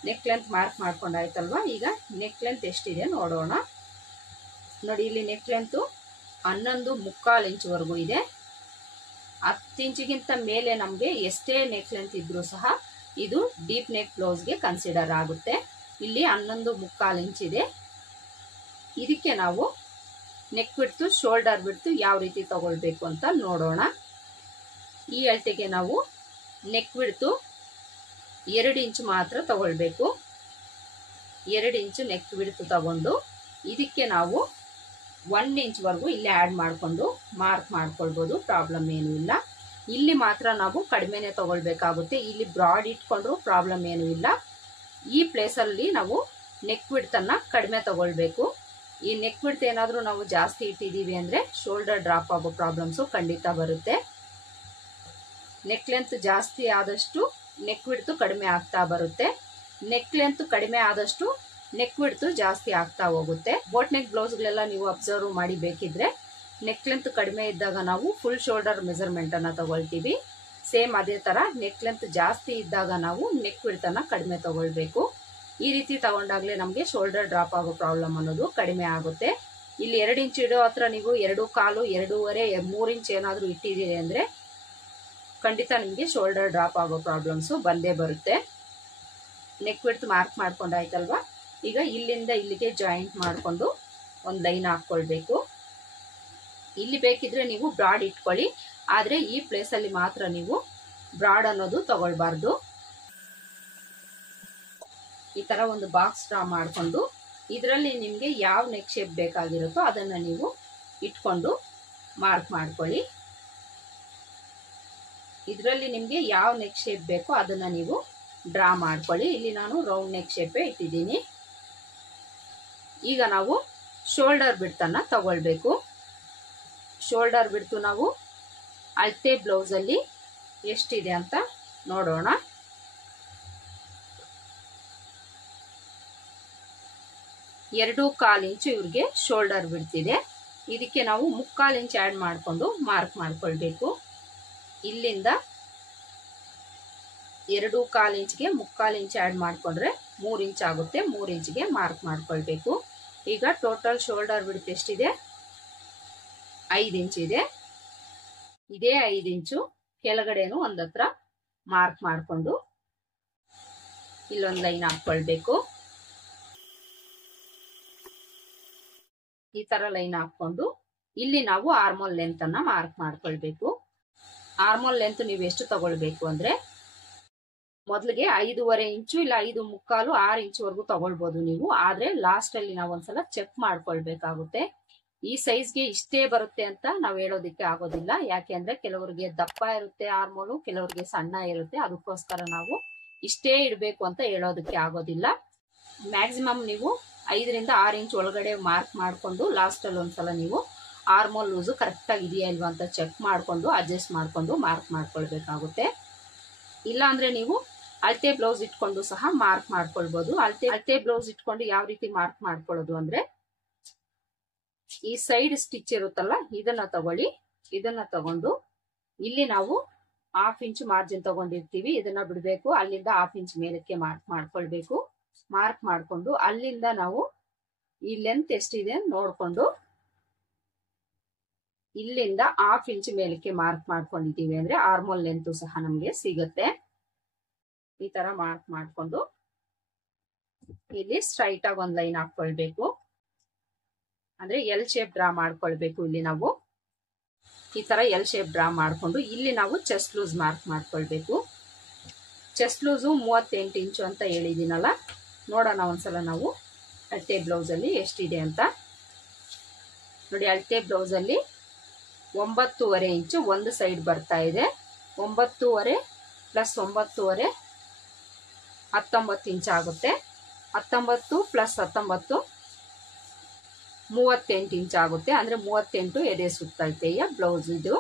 ನೆಕ್ ಲೆಂತ್ ಮಾರ್ಕ್ ಮಾಡ್ಕೊಂಡಾಯ್ತಲ್ವಾ. ಈಗ ನೆಕ್ ಲೆಂತ್ ಎಷ್ಟಿದೆ ನೋಡೋಣ. ನೋಡಿ, ಇಲ್ಲಿ ನೆಕ್ ಲೆಂತ್ 11.25 ಇಂಚ್ವರೆಗೂ ಇದೆ. 10 ಇಂಚಿಗಿಂತ ಮೇಲೆ ನಮಗೆ ಎಷ್ಟೇ ನೆಕ್ ಲೆಂತ್ ಇದ್ರೂ ಸಹ ಇದು ಡೀಪ್ ನೆಕ್ ಬ್ಲೌಸ್ಗೆ ಕನ್ಸಿಡರ್ ಆಗುತ್ತೆ. ಇಲ್ಲಿ 11.25 ಇಂಚ್ ಇದೆ. ಇದಕ್ಕೆ ನಾವು ನೆಕ್ ಬಿಡ್ತು ಶೋಲ್ಡರ್ ಬಿಡ್ತು ಯಾವ ರೀತಿ ತಗೊಳ್ಬೇಕು ಅಂತ ನೋಡೋಣ. ಈ ಅಳತೆಗೆ ನಾವು ನೆಕ್ ಬಿಡ್ತು 2 ಇಂಚ್ ಮಾತ್ರ ತಗೊಳ್ಬೇಕು. 2 ಇಂಚು ನೆಕ್ ಬಿಡ್ತು ತಗೊಂಡು ಇದಕ್ಕೆ ನಾವು 1 ಇಂಚ್ವರೆಗೂ ಇಲ್ಲಿ ಆ್ಯಡ್ ಮಾಡಿಕೊಂಡು ಮಾರ್ಕ್ ಮಾಡ್ಕೊಳ್ಬೋದು, ಪ್ರಾಬ್ಲಮ್ ಏನೂ ಇಲ್ಲ. ಇಲ್ಲಿ ಮಾತ್ರ ನಾವು ಕಡಿಮೆನೆ ತಗೊಳ್ಬೇಕಾಗುತ್ತೆ. ಇಲ್ಲಿ ಬ್ರಾಡ್ ಇಟ್ಕೊಂಡ್ರು ಪ್ರಾಬ್ಲಮ್ ಏನೂ ಇಲ್ಲ. ಈ ಪ್ಲೇಸಲ್ಲಿ ನಾವು ನೆಕ್ ಬಿಡ್ತನ್ನ ಕಡಿಮೆ ತಗೊಳ್ಬೇಕು. ಈ ನೆಕ್ ಬಿಡ್ತ್ ಏನಾದರೂ ನಾವು ಜಾಸ್ತಿ ಇಟ್ಟಿದ್ದೀವಿ ಅಂದರೆ ಶೋಲ್ಡರ್ ಡ್ರಾಪ್ ಆಗೋ ಪ್ರಾಬ್ಲಮ್ಸು ಖಂಡಿತ ಬರುತ್ತೆ. ನೆಕ್ ಲೆಂತ್ ಜಾಸ್ತಿ ಆದಷ್ಟು ನೆಕ್ ಬಿಡ್ತು ಕಡಿಮೆ ಆಗ್ತಾ ಬರುತ್ತೆ. ನೆಕ್ ಲೆಂತ್ ಕಡಿಮೆ ಆದಷ್ಟು ನೆಕ್ ಬಿಡ್ತು ಜಾಸ್ತಿ ಆಗ್ತಾ ಹೋಗುತ್ತೆ. ಬೋಟ್ ನೆಕ್ ಬ್ಲೌಸ್ಗಳೆಲ್ಲ ನೀವು ಅಬ್ಸರ್ವ್ ಮಾಡಿ ಬೇಕಿದ್ರೆ ನೆಕ್ ಲೆಂತ್ ಕಡಿಮೆ ಇದ್ದಾಗ ನಾವು ಫುಲ್ ಶೋಲ್ಡರ್ ಮೆಜರ್ಮೆಂಟ್ ಅನ್ನ ತಗೊಳ್ತೀವಿ. ಸೇಮ್ ಅದೇ ತರ ನೆಕ್ ಲೆಂತ್ ಜಾಸ್ತಿ ಇದ್ದಾಗ ನಾವು ನೆಕ್ ಬಿಡ್ತನ್ನ ಕಡಿಮೆ ತಗೊಳ್ಬೇಕು. ಈ ರೀತಿ ತಗೊಂಡಾಗ್ಲೇ ನಮಗೆ ಶೋಲ್ಡರ್ ಡ್ರಾಪ್ ಆಗೋ ಪ್ರಾಬ್ಲಮ್ ಅನ್ನೋದು ಕಡಿಮೆ ಆಗುತ್ತೆ. ಇಲ್ಲಿ 2 ಇಂಚ್ ಇಡೋ ಹತ್ರ ನೀವು 2.25, 2.5, 3 ಇಂಚ್ ಏನಾದರೂ ಇಟ್ಟಿದ್ದೀರಿ ಅಂದ್ರೆ ಖಂಡಿತ ನಿಮಗೆ ಶೋಲ್ಡರ್ ಡ್ರಾಪ್ ಆಗೋ ಪ್ರಾಬ್ಲಮ್ಸು ಬಂದೇ ಬರುತ್ತೆ. ನೆಕ್ ಬಿಡ್ತು ಮಾರ್ಕ್ ಮಾಡ್ಕೊಂಡಾಯ್ತಲ್ವಾ. ಈಗ ಇಲ್ಲಿಂದ ಇಲ್ಲಿಗೆ ಜಾಯಿಂಟ್ ಮಾಡಿಕೊಂಡು ಒಂದು ಲೈನ್ ಹಾಕ್ಕೊಳ್ಬೇಕು. ಇಲ್ಲಿ ಬೇಕಿದ್ರೆ ನೀವು ಬ್ರಾಡ್ ಇಟ್ಕೊಳ್ಳಿ, ಆದರೆ ಈ ಪ್ಲೇಸಲ್ಲಿ ಮಾತ್ರ ನೀವು ಬ್ರಾಡ್ ಅನ್ನೋದು ತಗೊಳ್ಬಾರ್ದು. ಈ ತರ ಒಂದು ಬಾಕ್ಸ್ ಡ್ರಾ ಮಾಡಿಕೊಂಡು ಇದರಲ್ಲಿ ನಿಮಗೆ ಯಾವ ನೆಕ್ ಶೇಪ್ ಬೇಕಾಗಿರುತ್ತೋ ಅದನ್ನು ನೀವು ಇಟ್ಕೊಂಡು ಮಾರ್ಕ್ ಮಾಡ್ಕೊಳ್ಳಿ. ಇದರಲ್ಲಿ ನಿಮಗೆ ಯಾವ ನೆಕ್ ಶೇಪ್ ಬೇಕೋ ಅದನ್ನು ನೀವು ಡ್ರಾ ಮಾಡ್ಕೊಳ್ಳಿ. ಇಲ್ಲಿ ನಾನು ರೌಂಡ್ ನೆಕ್ ಶೇಪೇ ಇಟ್ಟಿದ್ದೀನಿ. ಈಗ ನಾವು ಶೋಲ್ಡರ್ ಬಿಡ್ತನ್ನ ತಗೊಳ್ಬೇಕು. ಶೋಲ್ಡರ್ ಬಿಡ್ತು ನಾವು ಅಳತೆ ಬ್ಲೌಸಲ್ಲಿ ಎಷ್ಟಿದೆ ಅಂತ ನೋಡೋಣ. ಎರಡು 1/4 ಇಂಚು ಇವ್ರಿಗೆ ಶೋಲ್ಡರ್ ಬಿಡ್ತಿದೆ. ಇದಕ್ಕೆ ನಾವು 3/4 ಇಂಚ್ ಆ್ಯಡ್ ಮಾಡಿಕೊಂಡು ಮಾರ್ಕ್ ಮಾಡ್ಕೊಳ್ಬೇಕು. ಇಲ್ಲಿಂದ 2.25 ಇಂಚ್ಗೆ 3/4 ಇಂಚ್ ಆ್ಯಡ್ ಮಾಡಿಕೊಂಡ್ರೆ 3 ಇಂಚ್ ಆಗುತ್ತೆ. 3 ಇಂಚ್ಗೆ ಮಾರ್ಕ್ ಮಾಡ್ಕೊಳ್ಬೇಕು. ಈಗ ಟೋಟಲ್ ಶೋಲ್ಡರ್ ಬಿಡ್ತು ಎಷ್ಟಿದೆ? 5 ಇಂಚ್ ಇದೆ. ಇದೇ 5 ಇಂಚು ಕೆಳಗಡೆನು ಒಂದ್ ಹತ್ರ ಮಾರ್ಕ್ ಮಾಡಿಕೊಂಡು ಇಲ್ಲೊಂದು ಲೈನ್ ಹಾಕೊಳ್ಬೇಕು. ಈ ತರ ಲೈನ್ ಹಾಕೊಂಡು ಇಲ್ಲಿ ನಾವು ಆರ್ಮೋಲ್ ಲೆಂತ್ ಅನ್ನ ಮಾರ್ಕ್ ಮಾಡ್ಕೊಳ್ಬೇಕು. ಆರ್ಮೋಲ್ ಲೆಂತ್ ನೀವು ಎಷ್ಟು ತಗೊಳ್ಬೇಕು ಅಂದ್ರೆ ಮೊದಲಿಗೆ 5.25 ಇಂಚು ಇಲ್ಲ 5.25, 6 ಇಂಚ್ವರೆಗೂ ತಗೊಳ್ಬಹುದು ನೀವು. ಆದ್ರೆ ಲಾಸ್ಟ್ ಅಲ್ಲಿ ನಾವು ಒಂದ್ಸಲ ಚೆಕ್ ಮಾಡ್ಕೊಳ್ಬೇಕಾಗುತ್ತೆ. ಈ ಸೈಜ್ಗೆ ಇಷ್ಟೇ ಬರುತ್ತೆ ಅಂತ ನಾವು ಹೇಳೋದಿಕ್ಕೆ ಆಗೋದಿಲ್ಲ. ಯಾಕೆ ಅಂದ್ರೆ ಕೆಲವರಿಗೆ ದಪ್ಪ ಇರುತ್ತೆ ಆರ್ಮೋಲು, ಕೆಲವರಿಗೆ ಸಣ್ಣ ಇರುತ್ತೆ. ಅದಕ್ಕೋಸ್ಕರ ನಾವು ಇಷ್ಟೇ ಇಡಬೇಕು ಅಂತ ಹೇಳೋದಕ್ಕೆ ಆಗೋದಿಲ್ಲ. ಮ್ಯಾಕ್ಸಿಮಮ್ ನೀವು 5 ರಿಂದ 6 ಇಂಚ್ ಒಳಗಡೆ ಮಾರ್ಕ್ ಮಾಡಿಕೊಂಡು ಲಾಸ್ಟ್ ಅಲ್ಲಿ ಒಂದ್ಸಲ ನೀವು ಆರ್ಮೋಲ್ ಲೂಸು ಕರೆಕ್ಟ್ ಆಗಿ ಇದೆಯಾ ಇಲ್ವಾ ಅಂತ ಚೆಕ್ ಮಾಡಿಕೊಂಡು ಅಡ್ಜಸ್ಟ್ ಮಾಡಿಕೊಂಡು ಮಾರ್ಕ್ ಮಾಡ್ಕೊಳ್ಬೇಕಾಗುತ್ತೆ. ಇಲ್ಲ ಅಂದ್ರೆ ನೀವು ಅಳತೆ ಬ್ಲೌಸ್ ಇಟ್ಕೊಂಡು ಸಹ ಮಾರ್ಕ್ ಮಾಡ್ಕೊಳ್ಬಹುದು. ಅಳತೆ ಬ್ಲೌಸ್ ಇಟ್ಕೊಂಡು ಯಾವ ರೀತಿ ಮಾರ್ಕ್ ಮಾಡ್ಕೊಳ್ಳೋದು ಅಂದ್ರೆ ಈ ಸೈಡ್ ಸ್ಟಿಚ್ ಇರುತ್ತಲ್ಲ ಇದನ್ನ ತಗೊಳ್ಳಿ. ಇದನ್ನ ತಗೊಂಡು ಇಲ್ಲಿ ನಾವು 1/2 ಇಂಚ್ ಮಾರ್ಜಿನ್ ತಗೊಂಡಿರ್ತೀವಿ, ಇದನ್ನ ಬಿಡ್ಬೇಕು. ಅಲ್ಲಿಂದ 1/2 ಇಂಚ್ ಮೇಲಕ್ಕೆ ಮಾರ್ಕ್ ಮಾಡ್ಕೊಳ್ಬೇಕು. ಮಾರ್ಕ್ ಮಾಡ್ಕೊಂಡು ಅಲ್ಲಿಂದ ನಾವು ಈ ಲೆಂತ್ ಎಷ್ಟಿದೆ ನೋಡ್ಕೊಂಡು ಇಲ್ಲಿಂದ 1/2 ಇಂಚ್ ಮೇಲಕ್ಕೆ ಮಾರ್ಕ್ ಮಾಡ್ಕೊಂಡಿದೀವಿ ಅಂದ್ರೆ ಆರ್ಮೋಲ್ ಲೆಂತ್ ಸಹ ನಮ್ಗೆ ಸಿಗುತ್ತೆ. ಈ ತರ ಮಾರ್ಕ್ ಮಾಡ್ಕೊಂಡು ಇಲ್ಲಿ ಸ್ಟ್ರೈಟ್ ಆಗಿ ಒಂದ್ ಲೈನ್ ಹಾಕೊಳ್ಬೇಕು. ಅಂದ್ರೆ ಎಲ್ ಶೇಪ್ ಡ್ರಾ ಮಾಡ್ಕೊಳ್ಬೇಕು. ಇಲ್ಲಿ ನಾವು ಈ ತರ ಎಲ್ ಶೇಪ್ ಡ್ರಾ ಮಾಡ್ಕೊಂಡು ಇಲ್ಲಿ ನಾವು ಚೆಸ್ಟ್ ಲೂಸ್ ಮಾರ್ಕ್ ಮಾಡ್ಕೊಳ್ಬೇಕು. ಚೆಸ್ಟ್ ಲೂಸು 38 ಇಂಚು ಅಂತ ಹೇಳಿದೀನಲ್ಲ, ನೋಡೋಣ ಒಂದ್ಸಲ ನಾವು ಅಳತೆ ಬ್ಲೌಸ್ ಅಲ್ಲಿ ಎಷ್ಟಿದೆ ಅಂತ. ನೋಡಿ, ಅಳತೆ ಬ್ಲೌಸ್ ಅಲ್ಲಿ 9.5 ಇಂಚು ಒಂದು ಸೈಡ್ ಬರ್ತಾ ಇದೆ. 9.5 ಪ್ಲಸ್ 9.5 19 ಇಂಚ್ ಆಗುತ್ತೆ. 19 ಪ್ಲಸ್ 19 38 ಇಂಚ್ ಆಗುತ್ತೆ. ಅಂದ್ರೆ 38 ಎದೆ ಸುತ್ತಳತೆಯ ಬ್ಲೌಸ್ ಇದು.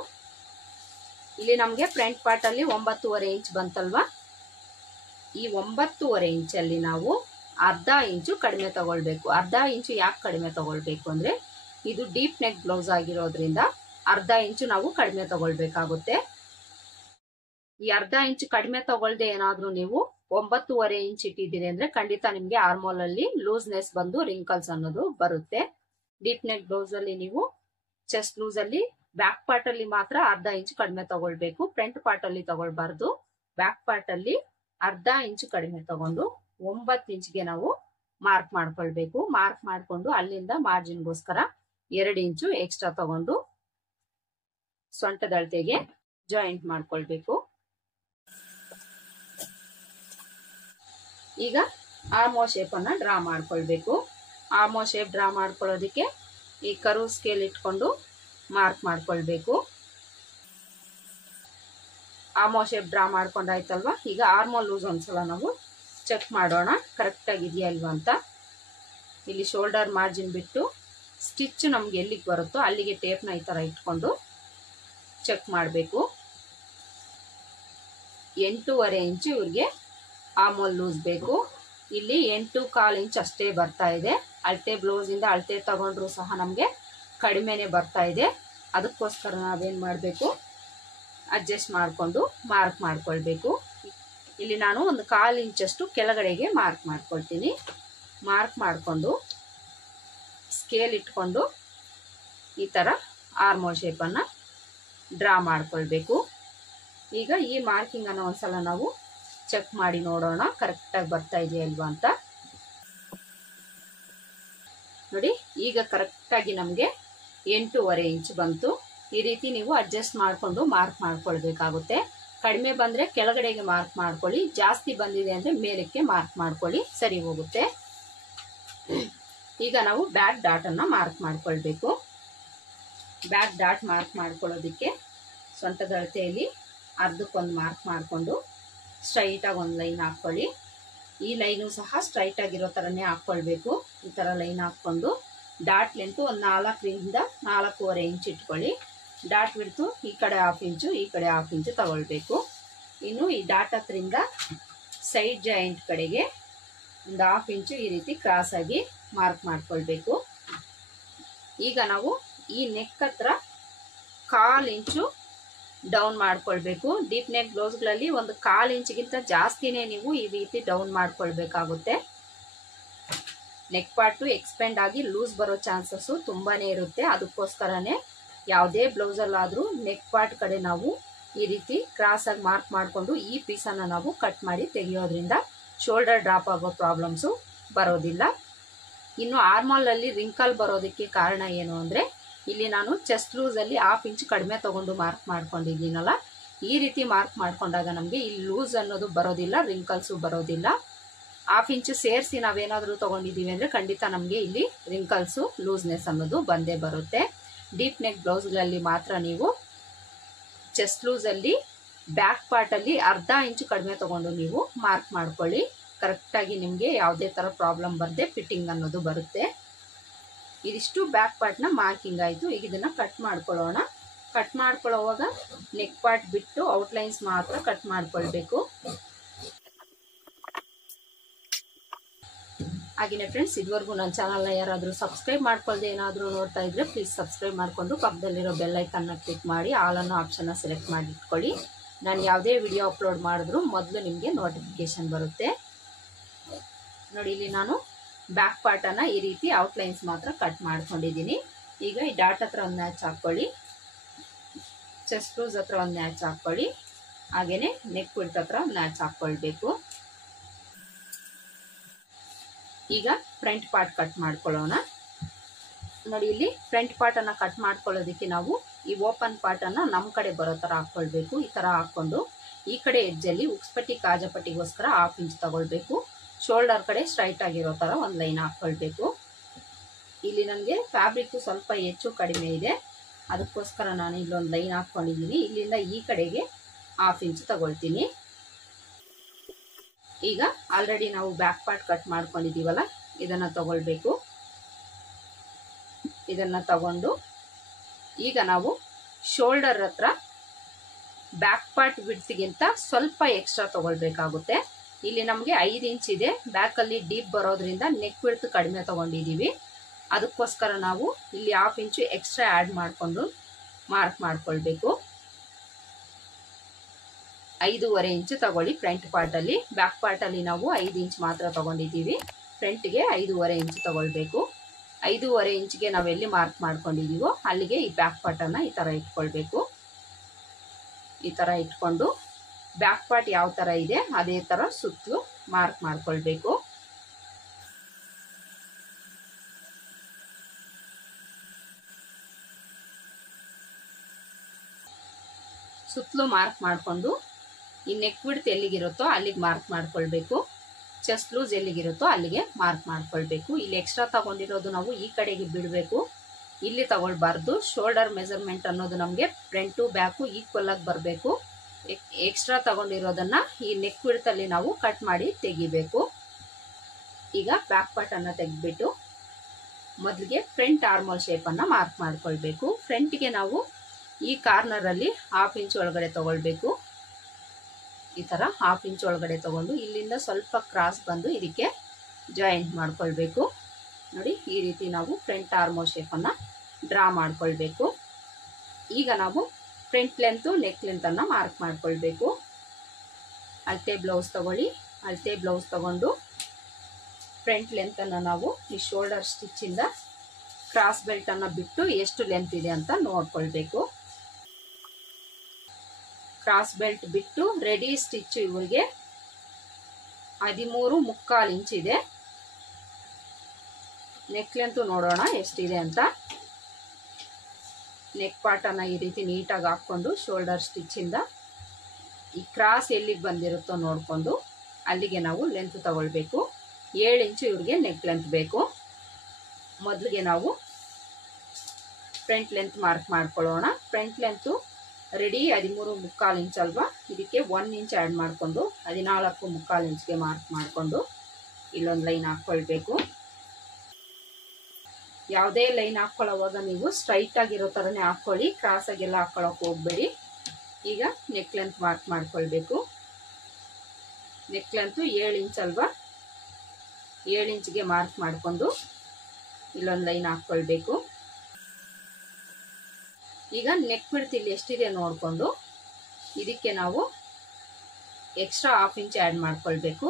ಇಲ್ಲಿ ನಮ್ಗೆ ಫ್ರಂಟ್ ಪಾರ್ಟ್ ಅಲ್ಲಿ 9.5 ಇಂಚ್ ಬಂತಲ್ವಾ. ಈ 9.5 ಇಂಚಲ್ಲಿ ನಾವು ಅರ್ಧ ಇಂಚು ಕಡಿಮೆ ತಗೊಳ್ಬೇಕು. ಅರ್ಧ ಇಂಚು ಯಾಕೆ ಕಡಿಮೆ ತಗೊಳ್ಬೇಕು ಅಂದ್ರೆ ಇದು ಡೀಪ್ ನೆಕ್ ಬ್ಲೌಸ್ ಆಗಿರೋದ್ರಿಂದ ಅರ್ಧ ಇಂಚು ನಾವು ಕಡಿಮೆ ತಗೊಳ್ಬೇಕಾಗುತ್ತೆ. ಈ ಅರ್ಧ ಇಂಚು ಕಡಿಮೆ ತಗೊಳ್ದೆ ಏನಾದ್ರೂ ನೀವು 9.5 ಇಂಚ್ ಇಟ್ಟಿದ್ದೀರಿ ಅಂದ್ರೆ ಖಂಡಿತ ನಿಮ್ಗೆ ಆರ್ಮೋಲ್ ಅಲ್ಲಿ ಲೂಸ್ನೆಸ್ ಬಂದು ರಿಂಕಲ್ಸ್ ಅನ್ನೋದು ಬರುತ್ತೆ. ಡೀಪ್ ನೆಕ್ ಬ್ಲೌಸ್ ಅಲ್ಲಿ ನೀವು ಚೆಸ್ಟ್ ಲೂಸ್ ಅಲ್ಲಿ ಬ್ಯಾಕ್ ಪಾರ್ಟ್ ಅಲ್ಲಿ ಮಾತ್ರ ಅರ್ಧ ಇಂಚು ಕಡಿಮೆ ತಗೊಳ್ಬೇಕು. ಫ್ರಂಟ್ ಪಾರ್ಟ್ ಅಲ್ಲಿ ತಗೊಳ್ಬಾರ್ದು. ಬ್ಯಾಕ್ ಪಾರ್ಟ್ ಅಲ್ಲಿ ಅರ್ಧ ಇಂಚು ಕಡಿಮೆ ತಗೊಂಡು 9 ಇಂಚ್ಗೆ ನಾವು ಮಾರ್ಕ್ ಮಾಡ್ಕೊಳ್ಬೇಕು. ಮಾರ್ಕ್ ಮಾಡ್ಕೊಂಡು ಅಲ್ಲಿಂದ ಮಾರ್ಜಿನ್ಗೋಸ್ಕರ 2 ಇಂಚು ಎಕ್ಸ್ಟ್ರಾ ತಗೊಂಡು ಸೊಂಟದ ಅಳತೆಗೆ ಜಾಯಿಂಟ್ ಮಾಡ್ಕೊಳ್ಬೇಕು. ಈಗ ಆರ್ಮೋ ಶೇಪ್ ಅನ್ನ ಡ್ರಾ ಮಾಡ್ಕೊಳ್ಬೇಕು. ಆರ್ಮೋ ಶೇಪ್ ಡ್ರಾ ಮಾಡ್ಕೊಳ್ಳೋದಿಕ್ಕೆ ಈ ಕರ್ವ್ ಸ್ಕೇಲ್ ಇಟ್ಕೊಂಡು ಮಾರ್ಕ್ ಮಾಡ್ಕೊಳ್ಬೇಕು. ಆರ್ಮೋ ಶೇಪ್ ಡ್ರಾ ಮಾಡ್ಕೊಂಡಾಯ್ತಲ್ವಾ. ಈಗ ಆರ್ಮೋ ಲೂಸ್ ಒಂದ್ಸಲ ನಾವು ಚೆಕ್ ಮಾಡೋಣ ಕರೆಕ್ಟ್ ಆಗಿದೆಯಾ ಇಲ್ವಾ ಅಂತ. ಇಲ್ಲಿ ಶೋಲ್ಡರ್ ಮಾರ್ಜಿನ್ ಬಿಟ್ಟು ಸ್ಟಿಚ್ ನಮ್ಗೆ ಎಲ್ಲಿಗೆ ಬರುತ್ತೋ ಅಲ್ಲಿಗೆ ಟೇಪ್ನ ಈ ತರ ಇಟ್ಕೊಂಡು ಚೆಕ್ ಮಾಡಬೇಕು. 8.5 ಇಂಚು ಇವ್ರಿಗೆ ಆರ್ಮೋಲ್ ಲೂಸ್ ಬೇಕು. ಇಲ್ಲಿ 8.25 ಇಂಚ್ ಅಷ್ಟೇ ಬರ್ತಾ ಇದೆ. ಅಳತೆ ಬ್ಲೌಸ್ ಇಂದ ಅಳತೆ ತಗೊಂಡ್ರು ಸಹ ನಮ್ಗೆ ಕಡಿಮೆನೆ ಬರ್ತಾ ಇದೆ. ಅದಕ್ಕೋಸ್ಕರ ನಾವೇನ್ ಮಾಡಬೇಕು, ಅಡ್ಜಸ್ಟ್ ಮಾಡಿಕೊಂಡು ಮಾರ್ಕ್ ಮಾಡ್ಕೊಳ್ಬೇಕು. ಇಲ್ಲಿ ನಾನು 1/4 ಇಂಚಷ್ಟು ಕೆಳಗಡೆಗೆ ಮಾರ್ಕ್ ಮಾಡ್ಕೊಳ್ತೀನಿ. ಮಾರ್ಕ್ ಮಾಡಿಕೊಂಡು ಸ್ಕೇಲ್ ಇಟ್ಕೊಂಡು ಈ ತರ ಆರ್ಮೋಲ್ ಶೇಪ್ ಅನ್ನ ಡ್ರಾ ಮಾಡ್ಕೊಳ್ಬೇಕು. ಈಗ ಈ ಮಾರ್ಕಿಂಗ್ ಅನ್ನ ಒಂದ್ಸಲ ನಾವು ಚೆಕ್ ಮಾಡಿ ನೋಡೋಣ ಕರೆಕ್ಟ್ ಆಗಿ ಬರ್ತಾ ಇದೆಯಾ ಇಲ್ವಾ ಅಂತ. ನೋಡಿ ಈಗ ಕರೆಕ್ಟ್ ಆಗಿ ನಮ್ಗೆ 8.5 ಇಂಚ್ ಬಂತು. ಈ ರೀತಿ ನೀವು ಅಡ್ಜಸ್ಟ್ ಮಾಡ್ಕೊಂಡು ಮಾರ್ಕ್ ಮಾಡ್ಕೊಳ್ಬೇಕಾಗುತ್ತೆ. ಕಡಿಮೆ ಬಂದ್ರೆ ಕೆಳಗಡೆಗೆ ಮಾರ್ಕ್ ಮಾಡ್ಕೊಳ್ಳಿ, ಜಾಸ್ತಿ ಬಂದಿದೆ ಅಂದ್ರೆ ಮೇಲಕ್ಕೆ ಮಾರ್ಕ್ ಮಾಡ್ಕೊಳ್ಳಿ, ಸರಿ ಹೋಗುತ್ತೆ. ಈಗ ನಾವು ಬ್ಯಾಕ್ ಡಾಟ್ ಅನ್ನ ಮಾರ್ಕ್ ಮಾಡ್ಕೊಳ್ಬೇಕು. ಬ್ಯಾಕ್ ಡಾಟ್ ಮಾರ್ಕ್ ಮಾಡ್ಕೊಳ್ಳೋದಿಕ್ಕೆ ಸೊಂಟದ ಅಳತೆಯಲ್ಲಿ ಅರ್ಧಕ್ಕೊಂದು ಮಾರ್ಕ್ ಮಾಡಿಕೊಂಡು ಸ್ಟ್ರೈಟ್ ಆಗಿ ಒಂದು ಲೈನ್ ಹಾಕೊಳ್ಳಿ. ಈ ಲೈನು ಸಹ ಸ್ಟ್ರೈಟ್ ಆಗಿರೋ ತರನೇ ಹಾಕೊಳ್ಬೇಕು. ಈ ತರ ಲೈನ್ ಹಾಕೊಂಡು ಡಾಟ್ ಲೆಂತ್ ಒಂದು 4ರಿಂದ 4.5 ಇಂಚ್ ಇಟ್ಕೊಳ್ಳಿ. ಡಾಟ್ ಬಿಡ್ತು ಈ ಕಡೆ 1/2 ಇಂಚು, ಈ ಕಡೆ 1/2 ಇಂಚು ತಗೊಳ್ಬೇಕು. ಇನ್ನು ಈ ಡಾಟ್ ಹತ್ರಿಂದ ಸೈಡ್ ಜಾಯಿಂಟ್ ಕಡೆಗೆ ಒಂದು 1/2 ಇಂಚು ಈ ರೀತಿ ಕ್ರಾಸ್ ಆಗಿ ಮಾರ್ಕ್ ಮಾಡ್ಕೊಳ್ಬೇಕು. ಈಗ ನಾವು ಈ ನೆಕ್ ಹತ್ರ 1/4 ಇಂಚು ಡೌನ್ ಮಾಡ್ಕೊಳ್ಬೇಕು. ಡೀಪ್ ನೆಕ್ ಬ್ಲೌಸ್ಗಳಲ್ಲಿ 1/4 ಇಂಚಿಗಿಂತ ಜಾಸ್ತಿನೇ ನೀವು ಈ ರೀತಿ ಡೌನ್ ಮಾಡ್ಕೊಳ್ಬೇಕಾಗುತ್ತೆ. ನೆಕ್ ಪಾರ್ಟು ಎಕ್ಸ್ಪೆಂಡ್ ಆಗಿ ಲೂಸ್ ಬರೋ ಚಾನ್ಸಸ್ ತುಂಬಾನೇ ಇರುತ್ತೆ. ಅದಕ್ಕೋಸ್ಕರನೇ ಯಾವುದೇ ಬ್ಲೌಸಲ್ಲಾದ್ರೂ ನೆಕ್ ಪಾರ್ಟ್ ಕಡೆ ನಾವು ಈ ರೀತಿ ಕ್ರಾಸ್ ಆಗಿ ಮಾರ್ಕ್ ಮಾಡಿಕೊಂಡು ಈ ಪೀಸನ್ನು ನಾವು ಕಟ್ ಮಾಡಿ ತೆಗೆಯೋದ್ರಿಂದ ಶೋಲ್ಡರ್ ಡ್ರಾಪ್ ಆಗೋ ಪ್ರಾಬ್ಲಮ್ಸು ಬರೋದಿಲ್ಲ. ಇನ್ನು ಆರ್ಮೋಲ್ ಅಲ್ಲಿ ರಿಂಕಲ್ ಬರೋದಕ್ಕೆ ಕಾರಣ ಏನು ಅಂದ್ರೆ ಇಲ್ಲಿ ನಾನು ಚೆಸ್ಟ್ ಲೂಸ್ ಅಲ್ಲಿ 1/2 ಇಂಚ್ ಕಡಿಮೆ ತಗೊಂಡು ಮಾರ್ಕ್ ಮಾಡ್ಕೊಂಡಿದ್ದೀನಲ್ಲ, ಈ ರೀತಿ ಮಾರ್ಕ್ ಮಾಡ್ಕೊಂಡಾಗ ನಮಗೆ ಇಲ್ಲಿ ಲೂಸ್ ಅನ್ನೋದು ಬರೋದಿಲ್ಲ, ರಿಂಕಲ್ಸು ಬರೋದಿಲ್ಲ. 1/2 ಇಂಚ್ ಸೇರಿಸಿ ನಾವೇನಾದ್ರೂ ತಗೊಂಡಿದ್ದೀವಿ ಅಂದ್ರೆ ಖಂಡಿತ ನಮಗೆ ಇಲ್ಲಿ ರಿಂಕಲ್ಸು ಲೂಸ್ನೆಸ್ ಅನ್ನೋದು ಬಂದೇ ಬರುತ್ತೆ. ಡೀಪ್ ನೆಕ್ ಬ್ಲೌಸ್ಗಳಲ್ಲಿ ಮಾತ್ರ ನೀವು ಚೆಸ್ಟ್ ಲೂಸ್ ಅಲ್ಲಿ ಬ್ಯಾಕ್ ಪಾರ್ಟ್ ಅಲ್ಲಿ ಅರ್ಧ ಇಂಚು ಕಡಿಮೆ ತಗೊಂಡು ನೀವು ಮಾರ್ಕ್ ಮಾಡ್ಕೊಳ್ಳಿ. ಕರೆಕ್ಟ್ ಆಗಿ ನಿಮಗೆ ಯಾವುದೇ ತರ ಪ್ರಾಬ್ಲಮ್ ಬರದೆ ಫಿಟ್ಟಿಂಗ್ ಅನ್ನೋದು ಬರುತ್ತೆ. ಇದಿಷ್ಟು ಬ್ಯಾಕ್ ಪಾರ್ಟ್ ನ ಮಾರ್ಕಿಂಗ್ ಆಯ್ತು. ಈಗ ಇದನ್ನ ಕಟ್ ಮಾಡ್ಕೊಳ್ಳೋಣ. ಕಟ್ ಮಾಡ್ಕೊಳ್ಳೋವಾಗ ನೆಕ್ ಪಾರ್ಟ್ ಬಿಟ್ಟು ಔಟ್ಲೈನ್ಸ್ ಮಾತ್ರ ಕಟ್ ಮಾಡ್ಕೊಳ್ಬೇಕು. ಹಾಗೇನೆ ಫ್ರೆಂಡ್ಸ್, ಇದುವರೆಗೂ ನನ್ನ ಚಾನಲ್ನ ಯಾರಾದರೂ ಸಬ್ಸ್ಕ್ರೈಬ್ ಮಾಡ್ಕೊಳ್ಳದೆ ಏನಾದರೂ ನೋಡ್ತಾ ಇದ್ರೆ ಪ್ಲೀಸ್ ಸಬ್ಸ್ಕ್ರೈಬ್ ಮಾಡಿಕೊಂಡು ಪಕ್ಕದಲ್ಲಿರೋ ಬೆಲ್ ಐಕನ್ನ ಕ್ಲಿಕ್ ಮಾಡಿ ಆಲ್ ಅನ್ನೋ ಆಪ್ಷನ್ನ ಸೆಲೆಕ್ಟ್ ಮಾಡಿ ಇಟ್ಕೊಳ್ಳಿ. ನಾನು ಯಾವುದೇ ವಿಡಿಯೋ ಅಪ್ಲೋಡ್ ಮಾಡಿದ್ರು ಮೊದಲು ನಿಮಗೆ ನೋಟಿಫಿಕೇಶನ್ ಬರುತ್ತೆ. ನೋಡಿ, ಇಲ್ಲಿ ನಾನು ಬ್ಯಾಕ್ ಪಾರ್ಟ್ ಅನ್ನ ಈ ರೀತಿ ಔಟ್ಲೈನ್ಸ್ ಮಾತ್ರ ಕಟ್ ಮಾಡ್ಕೊಂಡಿದ್ದೀನಿ. ಈಗ ಈ ಡಾಟ್ ಹತ್ರ ಒಂದು ಮ್ಯಾಚ್ ಹಾಕೊಳ್ಳಿ, ಚೆಸ್ಟ್ ಲೂಸ್ ಹತ್ರ ಒಂದು ಮ್ಯಾಚ್ ಹಾಕೊಳ್ಳಿ, ಹಾಗೇನೆ ನೆಕ್ ವಿಡ್ತ್ ಹತ್ರ ಒಂದು ಮ್ಯಾಚ್ ಹಾಕೊಳ್ಬೇಕು. ಈಗ ಫ್ರಂಟ್ ಪಾರ್ಟ್ ಕಟ್ ಮಾಡ್ಕೊಳ್ಳೋಣ. ನೋಡಿ, ಇಲ್ಲಿ ಫ್ರಂಟ್ ಪಾರ್ಟ್ ಅನ್ನ ಕಟ್ ಮಾಡ್ಕೊಳ್ಳೋದಕ್ಕೆ ನಾವು ಈ ಓಪನ್ ಪಾರ್ಟ್ ಅನ್ನ ನಮ್ಮ ಕಡೆ ಬರೋ ತರ ಹಾಕೊಳ್ಬೇಕು. ಈ ತರ ಹಾಕೊಂಡು ಈ ಕಡೆ ಎಡ್ಜಲ್ಲಿ ಉಕ್ಸ್ಪಟ್ಟಿ ಕಾಜಪಟ್ಟಿಗೋಸ್ಕರ 1/2 ಇಂಚ್ ತಗೊಳ್ಬೇಕು. ಶೋಲ್ಡರ್ ಕಡೆ ಸ್ಟ್ರೈಟ್ ಆಗಿರೋ ತರ ಒಂದು ಲೈನ್ ಹಾಕೊಳ್ಬೇಕು. ಇಲ್ಲಿ ನನಗೆ ಫ್ಯಾಬ್ರಿಕ್ ಸ್ವಲ್ಪ ಹೆಚ್ಚು ಕಡಿಮೆ ಇದೆ, ಅದಕ್ಕೋಸ್ಕರ ನಾನು ಇಲ್ಲೊಂದು ಲೈನ್ ಹಾಕೊಂಡಿದ್ದೀನಿ. ಇಲ್ಲಿಂದ ಈ ಕಡೆಗೆ 1/2 ಇಂಚ್ ತಗೊಳ್ತೀನಿ. ಈಗ ಆಲ್ರೆಡಿ ನಾವು ಬ್ಯಾಕ್ ಪಾರ್ಟ್ ಕಟ್ ಮಾಡ್ಕೊಂಡಿದೀವಲ್ಲ, ಇದನ್ನ ತಗೊಳ್ಬೇಕು. ಇದನ್ನ ತಗೊಂಡು ಈಗ ನಾವು ಶೋಲ್ಡರ್ ಹತ್ರ ಬ್ಯಾಕ್ ಪಾರ್ಟ್ ವಿಡ್ತ್ಗಿಂತ ಸ್ವಲ್ಪ ಎಕ್ಸ್ಟ್ರಾ ತಗೊಳ್ಬೇಕಾಗುತ್ತೆ. ಇಲ್ಲಿ ನಮಗೆ 5 ಇಂಚ್ ಇದೆ, ಬ್ಯಾಕ್ ಅಲ್ಲಿ ಡೀಪ್ ಬರೋದ್ರಿಂದ ನೆಕ್ ವಿಡ್ತ್ ಕಡಿಮೆ ತಗೊಂಡಿದೀವಿ. ಅದಕ್ಕೋಸ್ಕರ ನಾವು ಇಲ್ಲಿ 1/2 ಇಂಚು ಎಕ್ಸ್ಟ್ರಾ ಆಡ್ ಮಾಡಿಕೊಂಡು ಮಾರ್ಕ್ ಮಾಡ್ಕೊಳ್ಬೇಕು. 5.5 ಇಂಚು ತಗೊಳ್ಳಿ ಫ್ರಂಟ್ ಪಾರ್ಟ್ ಅಲ್ಲಿ. ಬ್ಯಾಕ್ ಪಾರ್ಟ್ ಅಲ್ಲಿ ನಾವು 5 ಇಂಚ್ ಮಾತ್ರ ತಗೊಂಡಿದ್ದೀವಿ. ಫ್ರಂಟ್ಗೆ 5.5 ಇಂಚು ತಗೊಳ್ಬೇಕು. 5.5 ಇಂಚ್ಗೆ ನಾವೆಲ್ಲಿ ಮಾರ್ಕ್ ಮಾಡ್ಕೊಂಡಿದೀವೋ ಅಲ್ಲಿಗೆ ಈ ಬ್ಯಾಕ್ ಪಾರ್ಟ್ ಅನ್ನ ಈ ತರ ಇಟ್ಕೊಳ್ಬೇಕು. ಈ ತರ ಇಟ್ಕೊಂಡು ಬ್ಯಾಕ್ ಪಾರ್ಟ್ ಯಾವ ತರ ಇದೆ ಅದೇ ತರ ಸುತ್ತಲೂ ಮಾರ್ಕ್ ಮಾಡ್ಕೊಳ್ಬೇಕು. ಸುತ್ತಲೂ ಮಾರ್ಕ್ ಮಾಡಿಕೊಂಡು ಈ ನೆಕ್ ವಿಡ್ತ್ ಎಲ್ಲಿಗಿರುತ್ತೋ ಅಲ್ಲಿಗೆ ಮಾರ್ಕ್ ಮಾಡ್ಕೊಳ್ಬೇಕು. ಚೆಸ್ಟ್ ಲೂಸ್ ಎಲ್ಲಿಗಿರುತ್ತೋ ಅಲ್ಲಿಗೆ ಮಾರ್ಕ್ ಮಾಡ್ಕೊಳ್ಬೇಕು. ಇಲ್ಲಿ ಎಕ್ಸ್ಟ್ರಾ ತಗೊಂಡಿರೋದು ನಾವು ಈ ಕಡೆಗೆ ಬಿಡಬೇಕು, ಇಲ್ಲಿ ತಗೊಳ್ಬಾರ್ದು. ಶೋಲ್ಡರ್ ಮೆಜರ್ಮೆಂಟ್ ಅನ್ನೋದು ನಮಗೆ ಫ್ರಂಟು ಬ್ಯಾಕು ಈಕ್ವಲ್ ಆಗಿ ಬರಬೇಕು. ಎಕ್ಸ್ಟ್ರಾ ತಗೊಂಡಿರೋದನ್ನ ಈ ನೆಕ್ ವಿಡ್ತ್ ಅಲ್ಲಿ ನಾವು ಕಟ್ ಮಾಡಿ ತೆಗಿಬೇಕು. ಈಗ ಬ್ಯಾಕ್ ಪಾರ್ಟ್ ಅನ್ನ ತೆಗೆದ್ಬಿಟ್ಟು ಮೊದಲಿಗೆ ಫ್ರಂಟ್ ಆರ್ಮೋಲ್ ಶೇಪ್ ಅನ್ನ ಮಾರ್ಕ್ ಮಾಡ್ಕೊಳ್ಬೇಕು. ಫ್ರಂಟ್ಗೆ ನಾವು ಈ ಕಾರ್ನರ್ ಅಲ್ಲಿ 1/2 ಇಂಚ್ ಒಳಗಡೆ ತಗೊಳ್ಬೇಕು. ಈ ತರ 1/2 ಇಂಚ್ ಒಳಗಡೆ ತಗೊಂಡು ಇಲ್ಲಿಂದ ಸ್ವಲ್ಪ ಕ್ರಾಸ್ ಬಂದು ಇದಕ್ಕೆ ಜಾಯಿಂಟ್ ಮಾಡ್ಕೊಳ್ಬೇಕು. ನೋಡಿ, ಈ ರೀತಿ ನಾವು ಫ್ರಂಟ್ ಆರ್ಮೋಲ್ ಶೇಪ್ ಅನ್ನ ಡ್ರಾ ಮಾಡ್ಕೊಳ್ಬೇಕು. ಈಗ ನಾವು ಫ್ರಂಟ್ ಲೆಂತ್ ನೆಕ್ ಲೆಂತ್ ಅನ್ನ ಮಾರ್ಕ್ ಮಾಡ್ಕೊಳ್ಬೇಕು. ಅಳತೆ ಬ್ಲೌಸ್ ತಗೊಳ್ಳಿ. ಅಳತೆ ಬ್ಲೌಸ್ ತಗೊಂಡು ಫ್ರಂಟ್ ಲೆಂತ್ ಅನ್ನ ನಾವು ಈ ಶೋಲ್ಡರ್ ಸ್ಟಿಚ್ ಇಂದ ಕ್ರಾಸ್ ಬೆಲ್ಟ್ ಅನ್ನ ಬಿಟ್ಟು ಎಷ್ಟು ಲೆಂತ್ ಇದೆ ಅಂತ ನೋಡ್ಕೊಳ್ಬೇಕು. ಕ್ರಾಸ್ ಬೆಲ್ಟ್ ಬಿಟ್ಟು ರೆಡಿ ಸ್ಟಿಚ್ ಇವರಿಗೆ 13.25 ಇಂಚ್ ಇದೆ. ನೆಕ್ ಲೆಂತ್ ನೋಡೋಣ ಎಷ್ಟಿದೆ ಅಂತ. ನೆಕ್ ಪಾರ್ಟ್ ಅನ್ನ ಈ ರೀತಿ ನೀಟಾಗಿ ಹಾಕೊಂಡು ಶೋಲ್ಡರ್ ಸ್ಟಿಚ್ ಇಂದ ಈ ಕ್ರಾಸ್ ಎಲ್ಲಿಗೆ ಬಂದಿರುತ್ತೋ ನೋಡ್ಕೊಂಡು ಅಲ್ಲಿಗೆ ನಾವು ಲೆಂತ್ ತಗೊಳ್ಬೇಕು. 7 ಇಂಚು ಇವ್ರಿಗೆ ನೆಕ್ ಲೆಂತ್ ಬೇಕು. ಮೊದಲಿಗೆ ನಾವು ಫ್ರಂಟ್ ಲೆಂತ್ ಮಾರ್ಕ್ ಮಾಡ್ಕೊಳ್ಳೋಣ. ಫ್ರಂಟ್ ಲೆಂತ್ ರೆಡಿ 13.25 ಇಂಚ್ ಅಲ್ವಾ, ಇದಕ್ಕೆ 1 ಇಂಚ್ ಆ್ಯಡ್ ಮಾಡಿಕೊಂಡು 14.25 ಇಂಚ್ಗೆ ಮಾರ್ಕ್ ಮಾಡಿಕೊಂಡು ಇಲ್ಲೊಂದು ಲೈನ್ ಹಾಕ್ಕೊಳ್ಬೇಕು. ಯಾವುದೇ ಲೈನ್ ಹಾಕ್ಕೊಳ್ಳೋವಾಗ ನೀವು ಸ್ಟ್ರೈಟ್ ಆಗಿರೋ ಥರನೇ ಹಾಕ್ಕೊಳ್ಳಿ, ಕ್ರಾಸ್ ಆಗೆಲ್ಲ ಹಾಕ್ಕೊಳ್ಳೋಕೆ ಹೋಗಬೇಡಿ. ಈಗ ನೆಕ್ ಲೆಂತ್ ಮಾರ್ಕ್ ಮಾಡ್ಕೊಳ್ಬೇಕು. ನೆಕ್ ಲೆಂತ್ 7 ಇಂಚ್ ಅಲ್ವಾ, 7 ಇಂಚ್ಗೆ ಮಾರ್ಕ್ ಮಾಡಿಕೊಂಡು ಇಲ್ಲೊಂದು ಲೈನ್ ಹಾಕ್ಕೊಳ್ಬೇಕು. ಈಗ ನೆಕ್ ವಿಡ್ತ್ ಇಲ್ಲಿ ಎಷ್ಟಿದೆ ನೋಡಿಕೊಂಡು ಇದಕ್ಕೆ ನಾವು ಎಕ್ಸ್ಟ್ರಾ 1/2 ಇಂಚ್ ಆ್ಯಡ್ ಮಾಡ್ಕೊಳ್ಬೇಕು.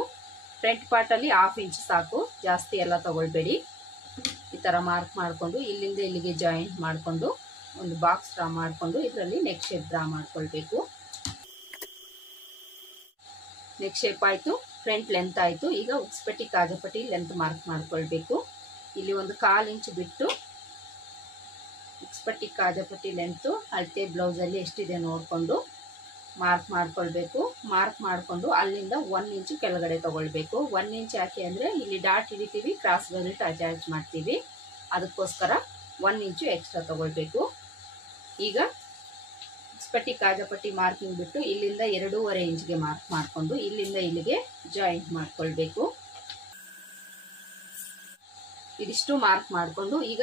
ಫ್ರಂಟ್ ಪಾರ್ಟಲ್ಲಿ 1/2 ಇಂಚ್ ಸಾಕು, ಜಾಸ್ತಿ ಎಲ್ಲ ತಗೊಳ್ಬೇಡಿ. ಈ ಥರ ಮಾರ್ಕ್ ಮಾಡಿಕೊಂಡು ಇಲ್ಲಿಂದ ಇಲ್ಲಿಗೆ ಜಾಯಿಂಟ್ ಮಾಡಿಕೊಂಡು ಒಂದು ಬಾಕ್ಸ್ ಡ್ರಾ ಮಾಡಿಕೊಂಡು ಇದರಲ್ಲಿ ನೆಕ್ ಶೇಪ್ ಡ್ರಾ ಮಾಡ್ಕೊಳ್ಬೇಕು. ನೆಕ್ ಶೇಪ್ ಆಯಿತು, ಫ್ರಂಟ್ ಲೆಂತ್ ಆಯಿತು. ಈಗ ಉಕ್ಸ್ಪಟ್ಟಿ ಕಾಜಪಟ್ಟಿ ಲೆಂತ್ ಮಾರ್ಕ್ ಮಾಡ್ಕೊಳ್ಬೇಕು. ಇಲ್ಲಿ ಒಂದು 1/4 ಇಂಚ್ ಬಿಟ್ಟು ಉಕ್ಸ್ಪಟ್ಟಿ ಕಾಜಪಟ್ಟಿ ಲೆಂತ್ ಅಳತೆ ಬ್ಲೌಸಲ್ಲಿ ಎಷ್ಟಿದೆ ನೋಡಿಕೊಂಡು ಮಾರ್ಕ್ ಮಾಡ್ಕೊಳ್ಬೇಕು. ಮಾರ್ಕ್ ಮಾಡಿಕೊಂಡು ಅಲ್ಲಿಂದ 1 ಇಂಚು ಕೆಳಗಡೆ ತಗೊಳ್ಬೇಕು. 1 ಇಂಚ್ ಯಾಕೆ ಅಂದರೆ ಇಲ್ಲಿ ಡಾಟ್ ಹಿಡಿತೀವಿ, ಕ್ರಾಸ್ ಬೆಲ್ಟ್ ಅಟ್ಯಾಚ್ ಮಾಡ್ತೀವಿ, ಅದಕ್ಕೋಸ್ಕರ 1 ಇಂಚು ಎಕ್ಸ್ಟ್ರಾ ತಗೊಳ್ಬೇಕು. ಈಗ ಉಕ್ಸ್ಪಟ್ಟಿ ಕಾಜಪಟ್ಟಿ ಮಾರ್ಕಿಂಗ್ ಬಿಟ್ಟು ಇಲ್ಲಿಂದ 2.5 ಇಂಚ್ಗೆ ಮಾರ್ಕ್ ಮಾಡಿಕೊಂಡು ಇಲ್ಲಿಂದ ಇಲ್ಲಿಗೆ ಜಾಯಿಂಟ್ ಮಾಡ್ಕೊಳ್ಬೇಕು. ಇದಿಷ್ಟು ಮಾರ್ಕ್ ಮಾಡಿಕೊಂಡು ಈಗ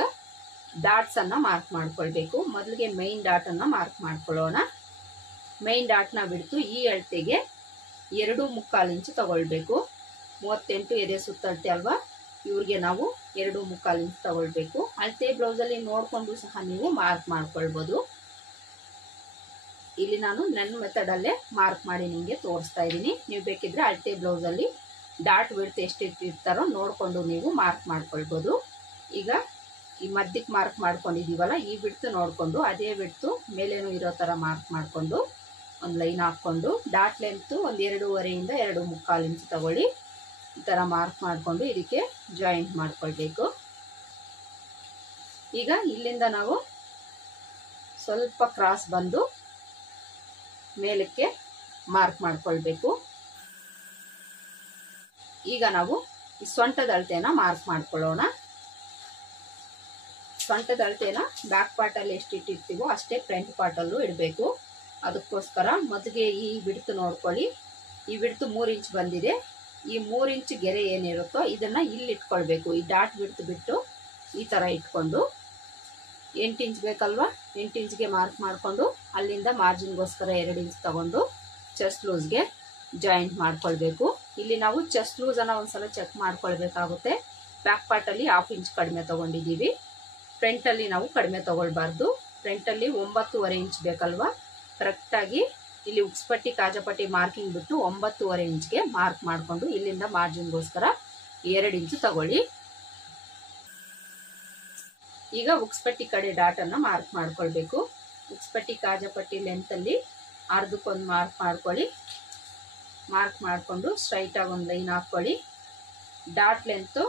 ಡಾಟ್ಸ್ ಅನ್ನ ಮಾರ್ಕ್ ಮಾಡ್ಕೊಳ್ಬೇಕು. ಮೊದಲಿಗೆ ಮೈನ್ ಡಾಟ್ ಅನ್ನ ಮಾರ್ಕ್ ಮಾಡ್ಕೊಳ್ಳೋಣ. ಮೈನ್ ಡಾಟ್ನ ಬಿಡ್ತು ಈ ಅಳತೆಗೆ 2.25 ಇಂಚ್ ತಗೊಳ್ಬೇಕು. 38 ಎದೆ ಸುತ್ತಳತೆ ಅಲ್ವಾ, ಇವ್ರಿಗೆ ನಾವು 2.25 ಇಂಚ್ ತಗೊಳ್ಬೇಕು. ಅಳತೆ ಬ್ಲೌಸಲ್ಲಿ ನೋಡಿಕೊಂಡು ಸಹ ನೀವು ಮಾರ್ಕ್ ಮಾಡ್ಕೊಳ್ಬೋದು. ಇಲ್ಲಿ ನಾನು ನನ್ನ ಮೆಥಡಲ್ಲೇ ಮಾರ್ಕ್ ಮಾಡಿ ನಿಮಗೆ ತೋರಿಸ್ತಾ ಇದ್ದೀನಿ. ನೀವು ಬೇಕಿದ್ರೆ ಅಳತೆ ಬ್ಲೌಸಲ್ಲಿ ಡಾಟ್ ಬಿಡ್ತು ಎಷ್ಟಿರ್ತಾರೋ ನೋಡಿಕೊಂಡು ನೀವು ಮಾರ್ಕ್ ಮಾಡ್ಕೊಳ್ಬೋದು. ಈಗ ಈ ಮಧ್ಯಕ್ಕೆ ಮಾರ್ಕ್ ಮಾಡ್ಕೊಂಡಿದ್ದೀವಲ್ಲ, ಈ ಬಿಡ್ತು ನೋಡಿಕೊಂಡು ಅದೇ ಬಿಡ್ತು ಮೇಲೇನೂ ಇರೋ ಥರ ಮಾರ್ಕ್ ಮಾಡಿಕೊಂಡು ಒಂದು ಲೈನ್ ಹಾಕ್ಕೊಂಡು ಡಾಟ್ ಲೆಂತು ಒಂದು 2.5 ಇಂದ 2.25 ಇಂಚ್ ತಗೊಳ್ಳಿ. ಈ ಥರ ಮಾರ್ಕ್ ಮಾಡಿಕೊಂಡು ಇದಕ್ಕೆ ಜಾಯಿಂಟ್ ಮಾಡ್ಕೊಳ್ಬೇಕು. ಈಗ ಇಲ್ಲಿಂದ ನಾವು ಸ್ವಲ್ಪ ಕ್ರಾಸ್ ಬಂದು ಮೇಲಕ್ಕೆ ಮಾರ್ಕ್ ಮಾಡ್ಕೊಳ್ಬೇಕು. ಈಗ ನಾವು ಈ ಸೊಂಟದ ಅಳತೆನ ಮಾರ್ಕ್ ಮಾಡ್ಕೊಳ್ಳೋಣ. ಸೊಂಟದ ಅಳತೆನ ಬ್ಯಾಕ್ ಪಾರ್ಟಲ್ಲಿ ಎಷ್ಟು ಇಟ್ಟಿರ್ತೀವೋ ಅಷ್ಟೇ ಫ್ರಂಟ್ ಪಾರ್ಟಲ್ಲೂ ಇಡಬೇಕು. ಅದಕ್ಕೋಸ್ಕರ ಮೊದಲಿಗೆ ಈ ಬಿಡ್ತು ನೋಡ್ಕೊಳ್ಳಿ. ಈ ಬಿಡ್ತು 3 ಇಂಚ್ ಬಂದಿದೆ. ಈ 3 ಇಂಚ್ ಗೆರೆ ಏನಿರುತ್ತೋ ಇದನ್ನ ಇಲ್ಲಿ ಇಟ್ಕೊಳ್ಬೇಕು. ಈ ಡಾಟ್ ಬಿಡ್ತು ಬಿಟ್ಟು ಈ ಥರ ಇಟ್ಕೊಂಡು 8 ಇಂಚ್ ಬೇಕಲ್ವಾ, 8 ಇಂಚ್ಗೆ ಮಾರ್ಕ್ ಮಾಡಿಕೊಂಡು ಅಲ್ಲಿಂದ ಮಾರ್ಜಿನ್ಗೋಸ್ಕರ 2 ಇಂಚ್ ತಗೊಂಡು ಚೆಸ್ಟ್ ಲೂಸ್ಗೆ ಜಾಯಿಂಟ್ ಮಾಡ್ಕೊಳ್ಬೇಕು. ಇಲ್ಲಿ ನಾವು ಚೆಸ್ಟ್ ಲೂಸ್ ಅನ್ನ ಒಂದ್ಸಲ ಚೆಕ್ ಮಾಡ್ಕೊಳ್ಬೇಕಾಗುತ್ತೆ. ಬ್ಯಾಕ್ ಪಾರ್ಟ್ ಅಲ್ಲಿ 1/2 ಇಂಚ್ ಕಡಿಮೆ ತಗೊಂಡಿದ್ದೀವಿ. ಫ್ರಂಟ್ ಅಲ್ಲಿ ನಾವು ಕಡಿಮೆ ತಗೊಳ್ಬಾರ್ದು. ಫ್ರಂಟ್ ಅಲ್ಲಿ 9.5 ಇಂಚ್ ಬೇಕಲ್ವಾ, ಕರೆಕ್ಟ್ ಆಗಿ ಇಲ್ಲಿ ಉಕ್ಸ್ಪಟ್ಟಿ ಕಾಜಾಪಟ್ಟಿ ಮಾರ್ಕಿಂಗ್ ಬಿಟ್ಟು 9.5 ಇಂಚ್ಗೆ ಮಾರ್ಕ್ ಮಾಡಿಕೊಂಡು ಇಲ್ಲಿಂದ ಮಾರ್ಜಿನ್ಗೋಸ್ಕರ 2 ಇಂಚ್ ತಗೊಳ್ಳಿ. ಈಗ ಉಕ್ಸ್ಪಟ್ಟಿ ಕಡೆ ಡಾಟ್ ಅನ್ನ ಮಾರ್ಕ್ ಮಾಡ್ಕೊಳ್ಬೇಕು. ಉಕ್ಸ್ಪಟ್ಟಿ ಕಾಜಾಪಟ್ಟಿ ಲೆಂತ್ ಅಲ್ಲಿ ಅರ್ಧಕ್ಕೊಂದು ಮಾರ್ಕ್ ಮಾಡ್ಕೊಳ್ಳಿ. ಮಾರ್ಕ್ ಮಾಡಿಕೊಂಡು ಸ್ಟ್ರೈಟ್ ಆಗಿ ಒಂದು ಲೈನ್ ಹಾಕೊಳ್ಳಿ. ಡಾಟ್ ಲೆಂತ್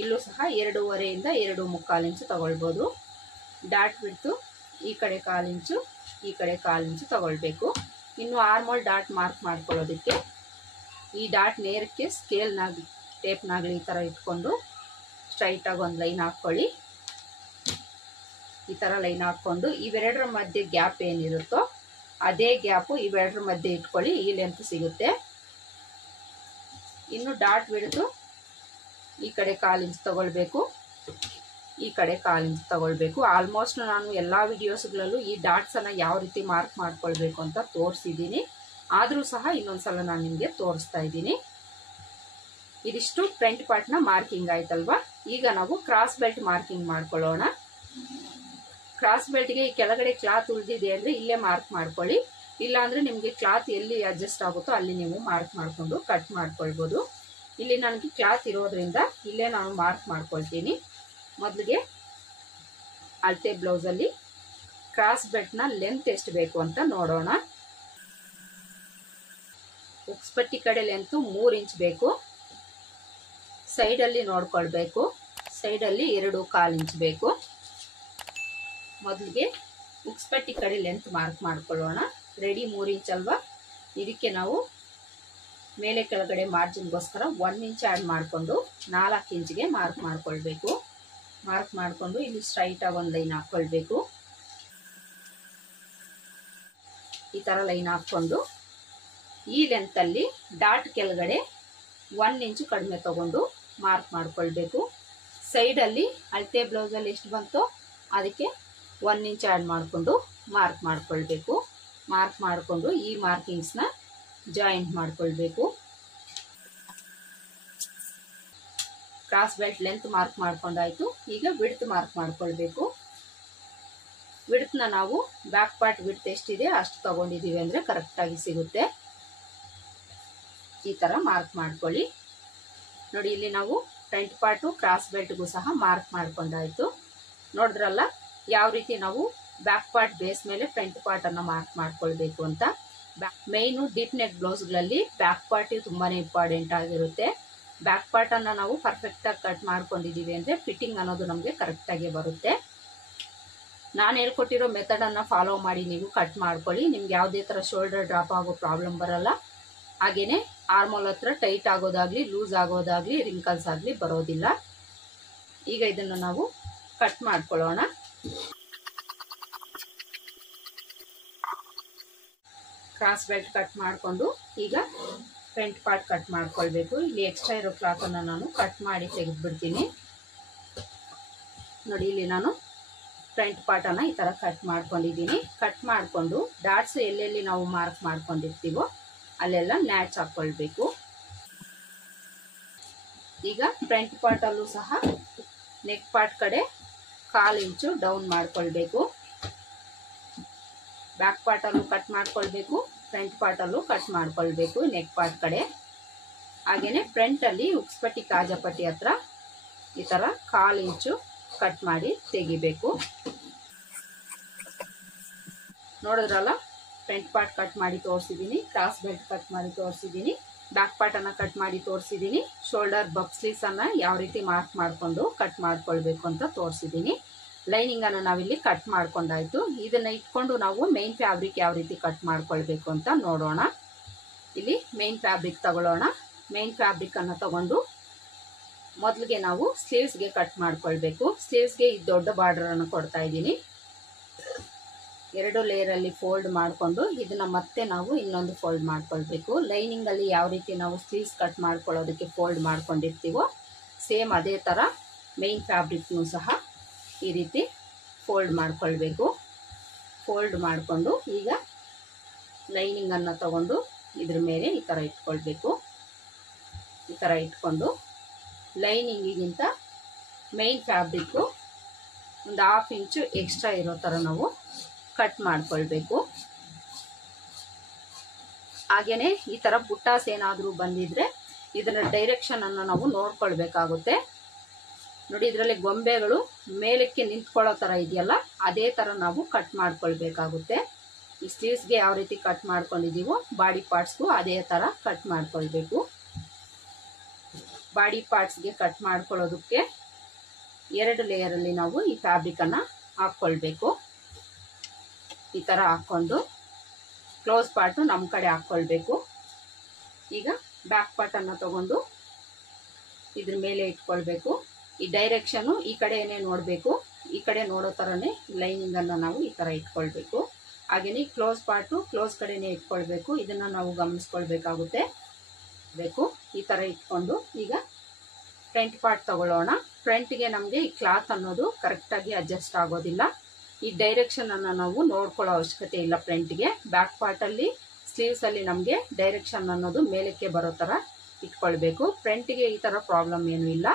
ಇಲ್ಲೂ ಸಹ 2.5 ಇಂದ 2.25 ಇಂಚು ತಗೊಳ್ಬೋದು. ಡಾಟ್ ಬಿಟ್ಟು ಈ ಕಡೆ 1/4 ಇಂಚು, ಈ ಕಡೆ 1/4 ಇಂಚು ತಗೊಳ್ಬೇಕು. ಇನ್ನು ಆರ್ಮೋಲ್ ಡಾಟ್ ಮಾರ್ಕ್ ಮಾಡ್ಕೊಳ್ಳೋದಕ್ಕೆ ಈ ಡಾಟ್ ನೇರಕ್ಕೆ ಸ್ಕೇಲ್ನಾಗ ಟೇಪ್ನಾಗಲಿ ಈ ಥರ ಇಟ್ಕೊಂಡು ಸ್ಟ್ರೈಟ್ ಆಗಿ ಒಂದು ಲೈನ್ ಹಾಕ್ಕೊಳ್ಳಿ. ಈ ಥರ ಲೈನ್ ಹಾಕ್ಕೊಂಡು ಇವೆರಡರ ಮಧ್ಯೆ ಗ್ಯಾಪ್ ಏನಿರುತ್ತೋ ಅದೇ ಗ್ಯಾಪು ಇವೆರಡರ ಮಧ್ಯೆ ಇಟ್ಕೊಳ್ಳಿ. ಈ ಲೆಂತ್ ಸಿಗುತ್ತೆ. ಇನ್ನು ಡಾಟ್ ಬಿಡ್ತು ಈ ಕಡೆ 1/4 ಇಂಚ್ ತಗೊಳ್ಬೇಕು, ಈ ಕಡೆ 1/4 ಇಂಚ್ ತಗೊಳ್ಬೇಕು. ಆಲ್ಮೋಸ್ಟ್ ನಾನು ಎಲ್ಲ ವಿಡಿಯೋಸ್ಗಳಲ್ಲೂ ಈ ಡಾಟ್ಸ್ ಅನ್ನ ಯಾವ ರೀತಿ ಮಾರ್ಕ್ ಮಾಡ್ಕೊಳ್ಬೇಕು ಅಂತ ತೋರಿಸಿದ್ದೀನಿ. ಆದರೂ ಸಹ ಇನ್ನೊಂದ್ಸಲ ನಾನು ನಿಮಗೆ ತೋರಿಸ್ತಾ ಇದ್ದೀನಿ. ಇದಿಷ್ಟು ಫ್ರಂಟ್ ಪಾರ್ಟ್ನ ಮಾರ್ಕಿಂಗ್ ಆಯ್ತಲ್ವಾ. ಈಗ ನಾವು ಕ್ರಾಸ್ ಬೆಲ್ಟ್ ಮಾರ್ಕಿಂಗ್ ಮಾಡ್ಕೊಳ್ಳೋಣ. ಕ್ರಾಸ್ ಬೆಲ್ಟ್ಗೆ ಈ ಕೆಳಗಡೆ ಕ್ಲಾತ್ ಉಳಿದಿದೆ ಅಂದರೆ ಇಲ್ಲೇ ಮಾರ್ಕ್ ಮಾಡ್ಕೊಳ್ಳಿ. ಇಲ್ಲ ಅಂದರೆ ನಿಮಗೆ ಕ್ಲಾತ್ ಎಲ್ಲಿ ಅಡ್ಜಸ್ಟ್ ಆಗುತ್ತೋ ಅಲ್ಲಿ ನೀವು ಮಾರ್ಕ್ ಮಾಡಿಕೊಂಡು ಕಟ್ ಮಾಡ್ಕೊಳ್ಬೋದು. ಇಲ್ಲಿ ನನಗೆ ಕ್ಲಾತ್ ಇರೋದ್ರಿಂದ ಇಲ್ಲೇ ನಾನು ಮಾರ್ಕ್ ಮಾಡ್ಕೊಳ್ತೀನಿ. ಮೊದಲಿಗೆ ಅಳತೆ ಬ್ಲೌಸಲ್ಲಿ ಕ್ರಾಸ್ ಬೆಲ್ಟ್ನ ಲೆಂತ್ ಎಷ್ಟು ಬೇಕು ಅಂತ ನೋಡೋಣ. ಉಕ್ಸ್ಪಟ್ಟಿ ಕಡೆ ಲೆಂತು 3 ಇಂಚ್ ಬೇಕು. ಸೈಡಲ್ಲಿ ನೋಡ್ಕೊಳ್ಬೇಕು. ಸೈಡಲ್ಲಿ 2.25 ಇಂಚ್ ಬೇಕು. ಮೊದಲಿಗೆ ಉಕ್ಸ್ಪಟ್ಟಿ ಕಡೆ ಲೆಂತ್ ಮಾರ್ಕ್ ಮಾಡ್ಕೊಳ್ಳೋಣ. ರೆಡಿ 3 ಇಂಚ್ ಅಲ್ವಾ. ಇದಕ್ಕೆ ನಾವು ಮೇಲೆ ಕೆಳಗಡೆ ಮಾರ್ಜಿನ್ಗೋಸ್ಕರ 1 ಇಂಚ್ ಆ್ಯಡ್ ಮಾಡಿಕೊಂಡು 4 ಇಂಚ್ಗೆ ಮಾರ್ಕ್ ಮಾಡ್ಕೊಳ್ಬೇಕು. ಮಾರ್ಕ್ ಮಾಡಿಕೊಂಡು ಇಲ್ಲಿ ಸ್ಟ್ರೈಟ್ ಆಗಿ ಒಂದು ಲೈನ್ ಹಾಕ್ಕೊಳ್ಬೇಕು. ಈ ಥರ ಲೈನ್ ಹಾಕ್ಕೊಂಡು ಈ ಲೆಂತಲ್ಲಿ ಡಾಟ್ ಕೆಳಗಡೆ 1 ಇಂಚು ಕಡಿಮೆ ತಗೊಂಡು ಮಾರ್ಕ್ ಮಾಡ್ಕೊಳ್ಬೇಕು. ಸೈಡಲ್ಲಿ ಅಳತೆ ಬ್ಲೌಸಲ್ಲಿ ಎಷ್ಟು ಬಂತೋ ಅದಕ್ಕೆ 1 ಇಂಚ್ ಆ್ಯಡ್ ಮಾಡಿಕೊಂಡು ಮಾರ್ಕ್ ಮಾಡ್ಕೊಳ್ಬೇಕು. ಮಾರ್ಕ್ ಮಾಡಿಕೊಂಡು ಈ ಮಾರ್ಕಿಂಗ್ಸ್ನ ಜಾಯಿಂಟ್ ಮಾಡ್ಕೊಳ್ಬೇಕು. ಕ್ರಾಸ್ ಬೆಲ್ಟ್ ಲೆಂತ್ ಮಾರ್ಕ್ ಮಾಡ್ಕೊಂಡಾಯ್ತು. ಈಗ ವಿಡ್ತ್ ಮಾರ್ಕ್ ಮಾಡ್ಕೊಳ್ಬೇಕು. ವಿಡ್ತ್ನ ನಾವು ಬ್ಯಾಕ್ ಪಾರ್ಟ್ ವಿಡ್ತ್ ಎಷ್ಟಿದೆ ಅಷ್ಟು ತಗೊಂಡಿದ್ದೀವಿ ಅಂದರೆ ಕರೆಕ್ಟಾಗಿ ಸಿಗುತ್ತೆ. ಈ ಥರ ಮಾರ್ಕ್ ಮಾಡ್ಕೊಳ್ಳಿ. ನೋಡಿ ಇಲ್ಲಿ ನಾವು ಫ್ರಂಟ್ ಪಾರ್ಟು ಕ್ರಾಸ್ ಬೆಲ್ಟ್ಗೂ ಸಹ ಮಾರ್ಕ್ ಮಾಡ್ಕೊಂಡಾಯ್ತು. ನೋಡಿದ್ರಲ್ಲ ಯಾವ ರೀತಿ ನಾವು ಬ್ಯಾಕ್ ಪಾರ್ಟ್ ಬೇಸ್ ಮೇಲೆ ಫ್ರಂಟ್ ಪಾರ್ಟ್ ಅನ್ನ ಮಾರ್ಕ್ ಮಾಡ್ಕೊಳ್ಬೇಕು ಅಂತ. ಮೇಯ್ನು ಡೀಪ್ ನೆಕ್ ಬ್ಲೌಸ್ಗಳಲ್ಲಿ ಬ್ಯಾಕ್ ಪಾರ್ಟ್ ತುಂಬಾನೇ ಇಂಪಾರ್ಟೆಂಟ್ ಆಗಿರುತ್ತೆ. ಬ್ಯಾಕ್ ಪಾರ್ಟ್ ಅನ್ನ ನಾವು ಪರ್ಫೆಕ್ಟ್ ಆಗಿ ಕಟ್ ಮಾಡ್ಕೊಂಡಿದೀವಿ ಅಂದ್ರೆ ಫಿಟ್ಟಿಂಗ್ ಅನ್ನೋದು ನಮಗೆ ಕರೆಕ್ಟ್ ಆಗಿ ಬರುತ್ತೆ. ನಾನು ಹೇಳ್ಕೊಟ್ಟಿರೋ ಮೆಥಡ್ ಅನ್ನ ಫಾಲೋ ಮಾಡಿ ನೀವು ಕಟ್ ಮಾಡ್ಕೊಳ್ಳಿ. ನಿಮ್ಗೆ ಯಾವುದೇ ತರ ಶೋಲ್ಡರ್ ಡ್ರಾಪ್ ಆಗೋ ಪ್ರಾಬ್ಲಮ್ ಬರಲ್ಲ. ಹಾಗೇನೆ ಆರ್ಮೋಲ್ ಹತ್ರ ಟೈಟ್ ಆಗೋದಾಗ್ಲಿ ಲೂಸ್ ಆಗೋದಾಗ್ಲಿ ರಿಂಕಲ್ಸ್ ಆಗಲಿ ಬರೋದಿಲ್ಲ. ಈಗ ಇದನ್ನು ನಾವು ಕಟ್ ಮಾಡ್ಕೊಳ್ಳೋಣ. ಕ್ರಾಸ್ ಬೆಲ್ಟ್ ಕಟ್ ಮಾಡಿಕೊಂಡು ಈಗ ಫ್ರಂಟ್ ಪಾರ್ಟ್ ಕಟ್ ಮಾಡ್ಕೊಳ್ಬೇಕು. ಇಲ್ಲಿ ಎಕ್ಸ್ಟ್ರಾ ಇರೋ ಕ್ಲಾತ್ ಅನ್ನ ನಾನು ಕಟ್ ಮಾಡಿ ತೆಗೆದ್ಬಿಡ್ತೀನಿ. ನೋಡಿ ಇಲ್ಲಿ ನಾನು ಫ್ರಂಟ್ ಪಾರ್ಟ್ ಅನ್ನ ಈ ತರ ಕಟ್ ಮಾಡ್ಕೊಂಡಿದ್ದೀನಿ. ಕಟ್ ಮಾಡಿಕೊಂಡು ಡಾಟ್ಸ್ ಎಲ್ಲೆಲ್ಲಿ ನಾವು ಮಾರ್ಕ್ ಮಾಡ್ಕೊಂಡಿರ್ತೀವೋ ಅಲ್ಲೆಲ್ಲ ನ್ಯಾಚ್ ಹಾಕೊಳ್ಬೇಕು. ಈಗ ಫ್ರಂಟ್ ಪಾರ್ಟ್ ಅಲ್ಲೂ ಸಹ ನೆಕ್ ಪಾರ್ಟ್ ಕಡೆ 1/4 ಇಂಚು ಡೌನ್ ಮಾಡ್ಕೊಳ್ಬೇಕು. ಬ್ಯಾಕ್ ಪಾರ್ಟ್ ಅಲ್ಲೂ ಕಟ್ ಮಾಡ್ಕೊಳ್ಬೇಕು, ಫ್ರಂಟ್ ಪಾರ್ಟ್ ಅಲ್ಲೂ ಕಟ್ ಮಾಡ್ಕೊಳ್ಬೇಕು ನೆಕ್ ಪಾರ್ಟ್ ಕಡೆ. ಹಾಗೇನೆ ಫ್ರಂಟ್ ಅಲ್ಲಿ ಉಕ್ಸ್ಪಟ್ಟಿ ಕಾಜಾಪಟ್ಟಿ ಹತ್ರ ಈ ತರ 1/4 ಇಂಚು ಕಟ್ ಮಾಡಿ ತೆಗಿಬೇಕು. ನೋಡಿದ್ರಲ್ಲ, ಫ್ರಂಟ್ ಪಾರ್ಟ್ ಕಟ್ ಮಾಡಿ ತೋರಿಸಿದ್ದೀನಿ, ಕ್ರಾಸ್ ಬೆಲ್ಟ್ ಕಟ್ ಮಾಡಿ ತೋರಿಸಿದ್ದೀನಿ, ಬ್ಯಾಕ್ ಪಾರ್ಟ್ ಅನ್ನ ಕಟ್ ಮಾಡಿ ತೋರಿಸಿದ್ದೀನಿ, ಶೋಲ್ಡರ್ ಬಫ್ ಸ್ಲೀವ್ಸ್ ಅನ್ನ ಯಾವ ರೀತಿ ಮಾರ್ಕ್ ಮಾಡಿಕೊಂಡು ಕಟ್ ಮಾಡ್ಕೊಳ್ಬೇಕು ಅಂತ ತೋರಿಸಿದ್ದೀನಿ. ಲೈನಿಂಗ್ ಅನ್ನು ನಾವಿಲ್ಲಿ ಕಟ್ ಮಾಡ್ಕೊಂಡಾಯ್ತು. ಇದನ್ನ ಇಟ್ಕೊಂಡು ನಾವು ಮೇನ್ ಫ್ಯಾಬ್ರಿಕ್ ಯಾವ ರೀತಿ ಕಟ್ ಮಾಡ್ಕೊಳ್ಬೇಕು ಅಂತ ನೋಡೋಣ. ಇಲ್ಲಿ ಮೇನ್ ಫ್ಯಾಬ್ರಿಕ್ ತಗೊಳ್ಳೋಣ. ಮೇನ್ ಫ್ಯಾಬ್ರಿಕ್ ಅನ್ನ ತಗೊಂಡು ಮೊದಲಿಗೆ ನಾವು ಸ್ಲೀವ್ಸ್ಗೆ ಕಟ್ ಮಾಡ್ಕೊಳ್ಬೇಕು. ಸ್ಲೀವ್ಸ್ಗೆ ಈ ದೊಡ್ಡ ಬಾರ್ಡರ್ ಅನ್ನು ಕೊಡ್ತಾ ಇದ್ದೀನಿ. 2 ಲೇಯರ್ ಅಲ್ಲಿ ಫೋಲ್ಡ್ ಮಾಡಿಕೊಂಡು ಇದನ್ನ ಮತ್ತೆ ನಾವು ಇನ್ನೊಂದು ಫೋಲ್ಡ್ ಮಾಡ್ಕೊಳ್ಬೇಕು. ಲೈನಿಂಗ್ ಅಲ್ಲಿ ಯಾವ ರೀತಿ ನಾವು ಸ್ಲೀವ್ಸ್ ಕಟ್ ಮಾಡ್ಕೊಳ್ಳೋದಕ್ಕೆ ಫೋಲ್ಡ್ ಮಾಡ್ಕೊಂಡಿರ್ತೀವೋ ಸೇಮ್ ಅದೇ ತರ ಮೇನ್ ಫ್ಯಾಬ್ರಿಕ್ನು ಸಹ ಈ ರೀತಿ ಫೋಲ್ಡ್ ಮಾಡ್ಕೊಳ್ಬೇಕು. ಫೋಲ್ಡ್ ಮಾಡಿಕೊಂಡು ಈಗ ಲೈನಿಂಗ್ ಅನ್ನು ತಗೊಂಡು ಇದ್ರ ಮೇಲೆ ಈ ಥರ ಇಟ್ಕೊಳ್ಬೇಕು. ಈ ಥರ ಇಟ್ಕೊಂಡು ಲೈನಿಂಗಿಗಿಂತ ಮೇನ್ ಫ್ಯಾಬ್ರಿಕ್ಕು ಒಂದು 1/2 ಇಂಚು ಎಕ್ಸ್ಟ್ರಾ ಇರೋ ಥರ ನಾವು ಕಟ್ ಮಾಡ್ಕೊಳ್ಬೇಕು. ಹಾಗೇನೆ ಈ ಥರ ಬುಟ್ಟಾಸ್ ಏನಾದರೂ ಬಂದಿದ್ರೆ ಇದರ ಡೈರೆಕ್ಷನ್ ಅನ್ನು ನಾವು ನೋಡ್ಕೊಳ್ಬೇಕಾಗುತ್ತೆ. ನೋಡಿ, ಇದರಲ್ಲಿ ಗೊಂಬೆಗಳು ಮೇಲಕ್ಕೆ ನಿಂತ್ಕೊಳ್ಳೋ ಥರ ಇದೆಯಲ್ಲ, ಅದೇ ಥರ ನಾವು ಕಟ್ ಮಾಡ್ಕೊಳ್ಬೇಕಾಗುತ್ತೆ. ಈ ಸ್ಲೀವ್ಸ್ಗೆ ಯಾವ ರೀತಿ ಕಟ್ ಮಾಡ್ಕೊಂಡಿದ್ದೀವೋ ಬಾಡಿ ಪಾರ್ಟ್ಸ್ಗೂ ಅದೇ ಥರ ಕಟ್ ಮಾಡ್ಕೊಳ್ಬೇಕು. ಬಾಡಿ ಪಾರ್ಟ್ಸ್ಗೆ ಕಟ್ ಮಾಡ್ಕೊಳ್ಳೋದಕ್ಕೆ 2 ಲೇಯರಲ್ಲಿ ನಾವು ಈ ಫ್ಯಾಬ್ರಿಕನ್ನು ಹಾಕ್ಕೊಳ್ಬೇಕು. ಈ ಥರ ಹಾಕ್ಕೊಂಡು ಕ್ಲೋಸ್ ಪಾರ್ಟು ನಮ್ಮ ಕಡೆ ಹಾಕ್ಕೊಳ್ಬೇಕು. ಈಗ ಬ್ಯಾಕ್ ಪಾರ್ಟನ್ನು ತಗೊಂಡು ಇದ್ರ ಮೇಲೆ ಇಟ್ಕೊಳ್ಬೇಕು. ಈ ಡೈರೆಕ್ಷನು ಈ ಕಡೆನೇ ನೋಡಬೇಕು. ಈ ಕಡೆ ನೋಡೋ ಥರನೇ ಲೈನಿಂಗನ್ನು ನಾವು ಈ ಥರ ಇಟ್ಕೊಳ್ಬೇಕು. ಹಾಗೆಯೇ ಕ್ಲೋಸ್ ಪಾರ್ಟು ಕ್ಲೋಸ್ ಕಡೆನೇ ಇಟ್ಕೊಳ್ಬೇಕು. ಇದನ್ನು ನಾವು ಗಮನಿಸ್ಕೊಳ್ಬೇಕಾಗುತ್ತೆ. ಈ ಥರ ಇಟ್ಕೊಂಡು ಈಗ ಫ್ರಂಟ್ ಪಾರ್ಟ್ ತಗೊಳ್ಳೋಣ. ಫ್ರಂಟ್ಗೆ ನಮಗೆ ಈ ಕ್ಲಾತ್ ಅನ್ನೋದು ಕರೆಕ್ಟಾಗಿ ಅಡ್ಜಸ್ಟ್ ಆಗೋದಿಲ್ಲ. ಈ ಡೈರೆಕ್ಷನನ್ನು ನಾವು ನೋಡ್ಕೊಳ್ಳೋ ಅವಶ್ಯಕತೆ ಇಲ್ಲ. ಫ್ರಂಟ್ಗೆ ಬ್ಯಾಕ್ ಪಾರ್ಟಲ್ಲಿ ಸ್ಲೀವ್ಸಲ್ಲಿ ನಮಗೆ ಡೈರೆಕ್ಷನ್ ಅನ್ನೋದು ಮೇಲಕ್ಕೆ ಬರೋ ಥರ ಇಟ್ಕೊಳ್ಬೇಕು. ಫ್ರಂಟ್ಗೆ ಈ ಥರ ಪ್ರಾಬ್ಲಮ್ ಏನೂ ಇಲ್ಲ.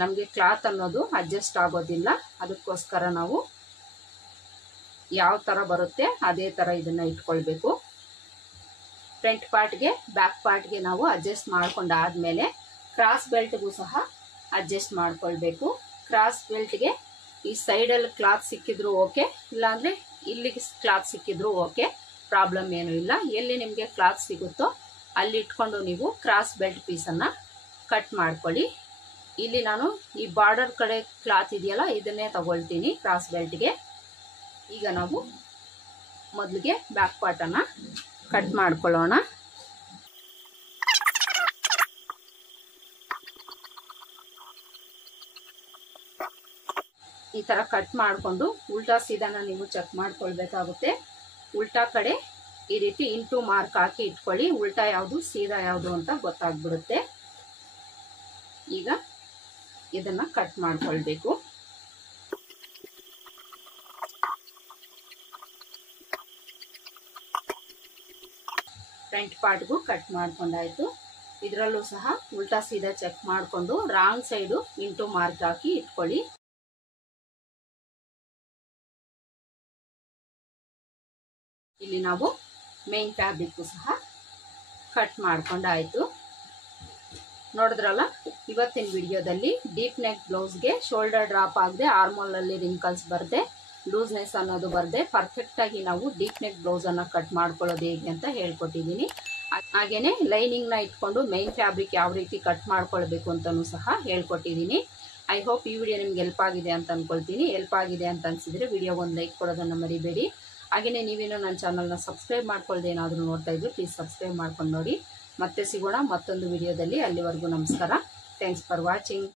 ನಮಗೆ ಕ್ಲಾತ್ ಅನ್ನೋದು ಅಡ್ಜಸ್ಟ್ ಆಗೋದಿಲ್ಲ. ಅದಕ್ಕೋಸ್ಕರ ನಾವು ಯಾವ ಥರ ಬರುತ್ತೆ ಅದೇ ಥರ ಇದನ್ನು ಇಟ್ಕೊಳ್ಬೇಕು. ಫ್ರಂಟ್ ಪಾರ್ಟ್ಗೆ ಬ್ಯಾಕ್ ಪಾರ್ಟ್ಗೆ ನಾವು ಅಡ್ಜಸ್ಟ್ ಮಾಡ್ಕೊಂಡಾದ್ಮೇಲೆ ಕ್ರಾಸ್ ಬೆಲ್ಟ್ಗೂ ಸಹ ಅಡ್ಜಸ್ಟ್ ಮಾಡ್ಕೊಳ್ಬೇಕು. ಕ್ರಾಸ್ ಬೆಲ್ಟ್ಗೆ ಈ ಸೈಡಲ್ಲಿ ಕ್ಲಾತ್ ಸಿಕ್ಕಿದ್ರು ಓಕೆ, ಇಲ್ಲಾಂದರೆ ಇಲ್ಲಿಗೆ ಕ್ಲಾತ್ ಸಿಕ್ಕಿದ್ರು ಓಕೆ, ಪ್ರಾಬ್ಲಮ್ ಏನೂ ಇಲ್ಲ. ಎಲ್ಲಿ ನಿಮಗೆ ಕ್ಲಾತ್ ಸಿಗುತ್ತೋ ಅಲ್ಲಿ ಇಟ್ಕೊಂಡು ನೀವು ಕ್ರಾಸ್ ಬೆಲ್ಟ್ ಪೀಸನ್ನು ಕಟ್ ಮಾಡ್ಕೊಳ್ಳಿ. ಇಲ್ಲಿ ನಾನು ಈ ಬಾರ್ಡರ್ ಕಡೆ ಕ್ಲಾತ್ ಇದೆಯಲ್ಲ, ಇದನ್ನೇ ತಗೊಳ್ತೀನಿ ಕ್ರಾಸ್ ಬೆಲ್ಟ್ಗೆ. ಈಗ ನಾವು ಮೊದಲಿಗೆ ಬ್ಯಾಕ್ ಪಾರ್ಟನ್ನು ಕಟ್ ಮಾಡ್ಕೊಳ್ಳೋಣ. ಈ ಥರ ಕಟ್ ಮಾಡಿಕೊಂಡು ಉಲ್ಟಾ ಸೀದಾನ ನೀವು ಚೆಕ್ ಮಾಡ್ಕೊಳ್ಬೇಕಾಗುತ್ತೆ. ಉಲ್ಟಾ ಕಡೆ ಈ ರೀತಿ ಇಂಟು ಮಾರ್ಕ್ ಹಾಕಿ ಇಟ್ಕೊಳ್ಳಿ. ಉಲ್ಟಾ ಯಾವುದು ಸೀದಾ ಯಾವುದು ಅಂತ ಗೊತ್ತಾಗ್ಬಿಡುತ್ತೆ. ಈಗ ಇದನ್ನು ಕಟ್ ಮಾಡ್ಕೊಳ್ಬೇಕು. ಫ್ರಂಟ್ ಪಾರ್ಟ್ಗೂ ಕಟ್ ಮಾಡ್ಕೊಂಡಾಯ್ತು. ಇದರಲ್ಲೂ ಸಹ ಉಲ್ಟಾ ಸೀದಾ ಚೆಕ್ ಮಾಡಿಕೊಂಡು ರಾಂಗ್ ಸೈಡು ಇಂಟು ಮಾರ್ಕ್ ಹಾಕಿ ಇಟ್ಕೊಳ್ಳಿ. ಇಲ್ಲಿ ನಾವು ಮೇನ್ ಫ್ಯಾಬ್ರಿಕ್ಕು ಸಹ ಕಟ್ ಮಾಡ್ಕೊಂಡಾಯ್ತು. ನೋಡಿದ್ರಲ್ಲ, ಇವತ್ತಿನ ವಿಡಿಯೋದಲ್ಲಿ ಡೀಪ್ ನೆಕ್ ಬ್ಲೌಸ್ಗೆ ಶೋಲ್ಡರ್ ಡ್ರಾಪ್ ಆಗದೆ, ಆರ್ಮೋಲಲ್ಲಿ ರಿಂಕಲ್ಸ್ ಬರದೆ, ಲೂಸ್ನೆಸ್ ಅನ್ನೋದು ಬರದೆ ಪರ್ಫೆಕ್ಟಾಗಿ ನಾವು ಡೀಪ್ ನೆಕ್ ಬ್ಲೌಸನ್ನು ಕಟ್ ಮಾಡ್ಕೊಳ್ಳೋದು ಹೇಗೆ ಅಂತ ಹೇಳ್ಕೊಟ್ಟಿದ್ದೀನಿ. ಹಾಗೆಯೇ ಲೈನಿಂಗ್ನ ಇಟ್ಕೊಂಡು ಮೈನ್ ಫ್ಯಾಬ್ರಿಕ್ ಯಾವ ರೀತಿ ಕಟ್ ಮಾಡ್ಕೊಳ್ಬೇಕು ಅಂತಲೂ ಸಹ ಹೇಳ್ಕೊಟ್ಟಿದ್ದೀನಿ. ಐ ಹೋಪ್ ಈ ವಿಡಿಯೋ ನಿಮ್ಗೆ ಹೆಲ್ಪ್ ಆಗಿದೆ ಅಂತ ಅಂದ್ಕೊಳ್ತೀನಿ. ಹೆಲ್ಪ್ ಆಗಿದೆ ಅಂತ ಅನಿಸಿದರೆ ವಿಡಿಯೋಗೊಂದು ಲೈಕ್ ಕೊಡೋದನ್ನು ಮರಿಬೇಡಿ. ಹಾಗೆಯೇ ನೀವೇನೋ ನನ್ನ ಚಾನಲ್ನ ಸಬ್ಸ್ಕ್ರೈಬ್ ಮಾಡ್ಕೊಳ್ಳದೆ ಏನಾದರೂ ನೋಡ್ತಾ ಇದ್ರು ಪ್ಲೀಸ್ ಸಬ್ಸ್ಕ್ರೈಬ್ ಮಾಡ್ಕೊಂಡು ನೋಡಿ. ಮತ್ತೆ ಸಿಗೋಣ ಮತ್ತೊಂದು ವಿಡಿಯೋದಲ್ಲಿ. ಅಲ್ಲಿವರೆಗೂ ನಮಸ್ಕಾರ. Thanks for watching.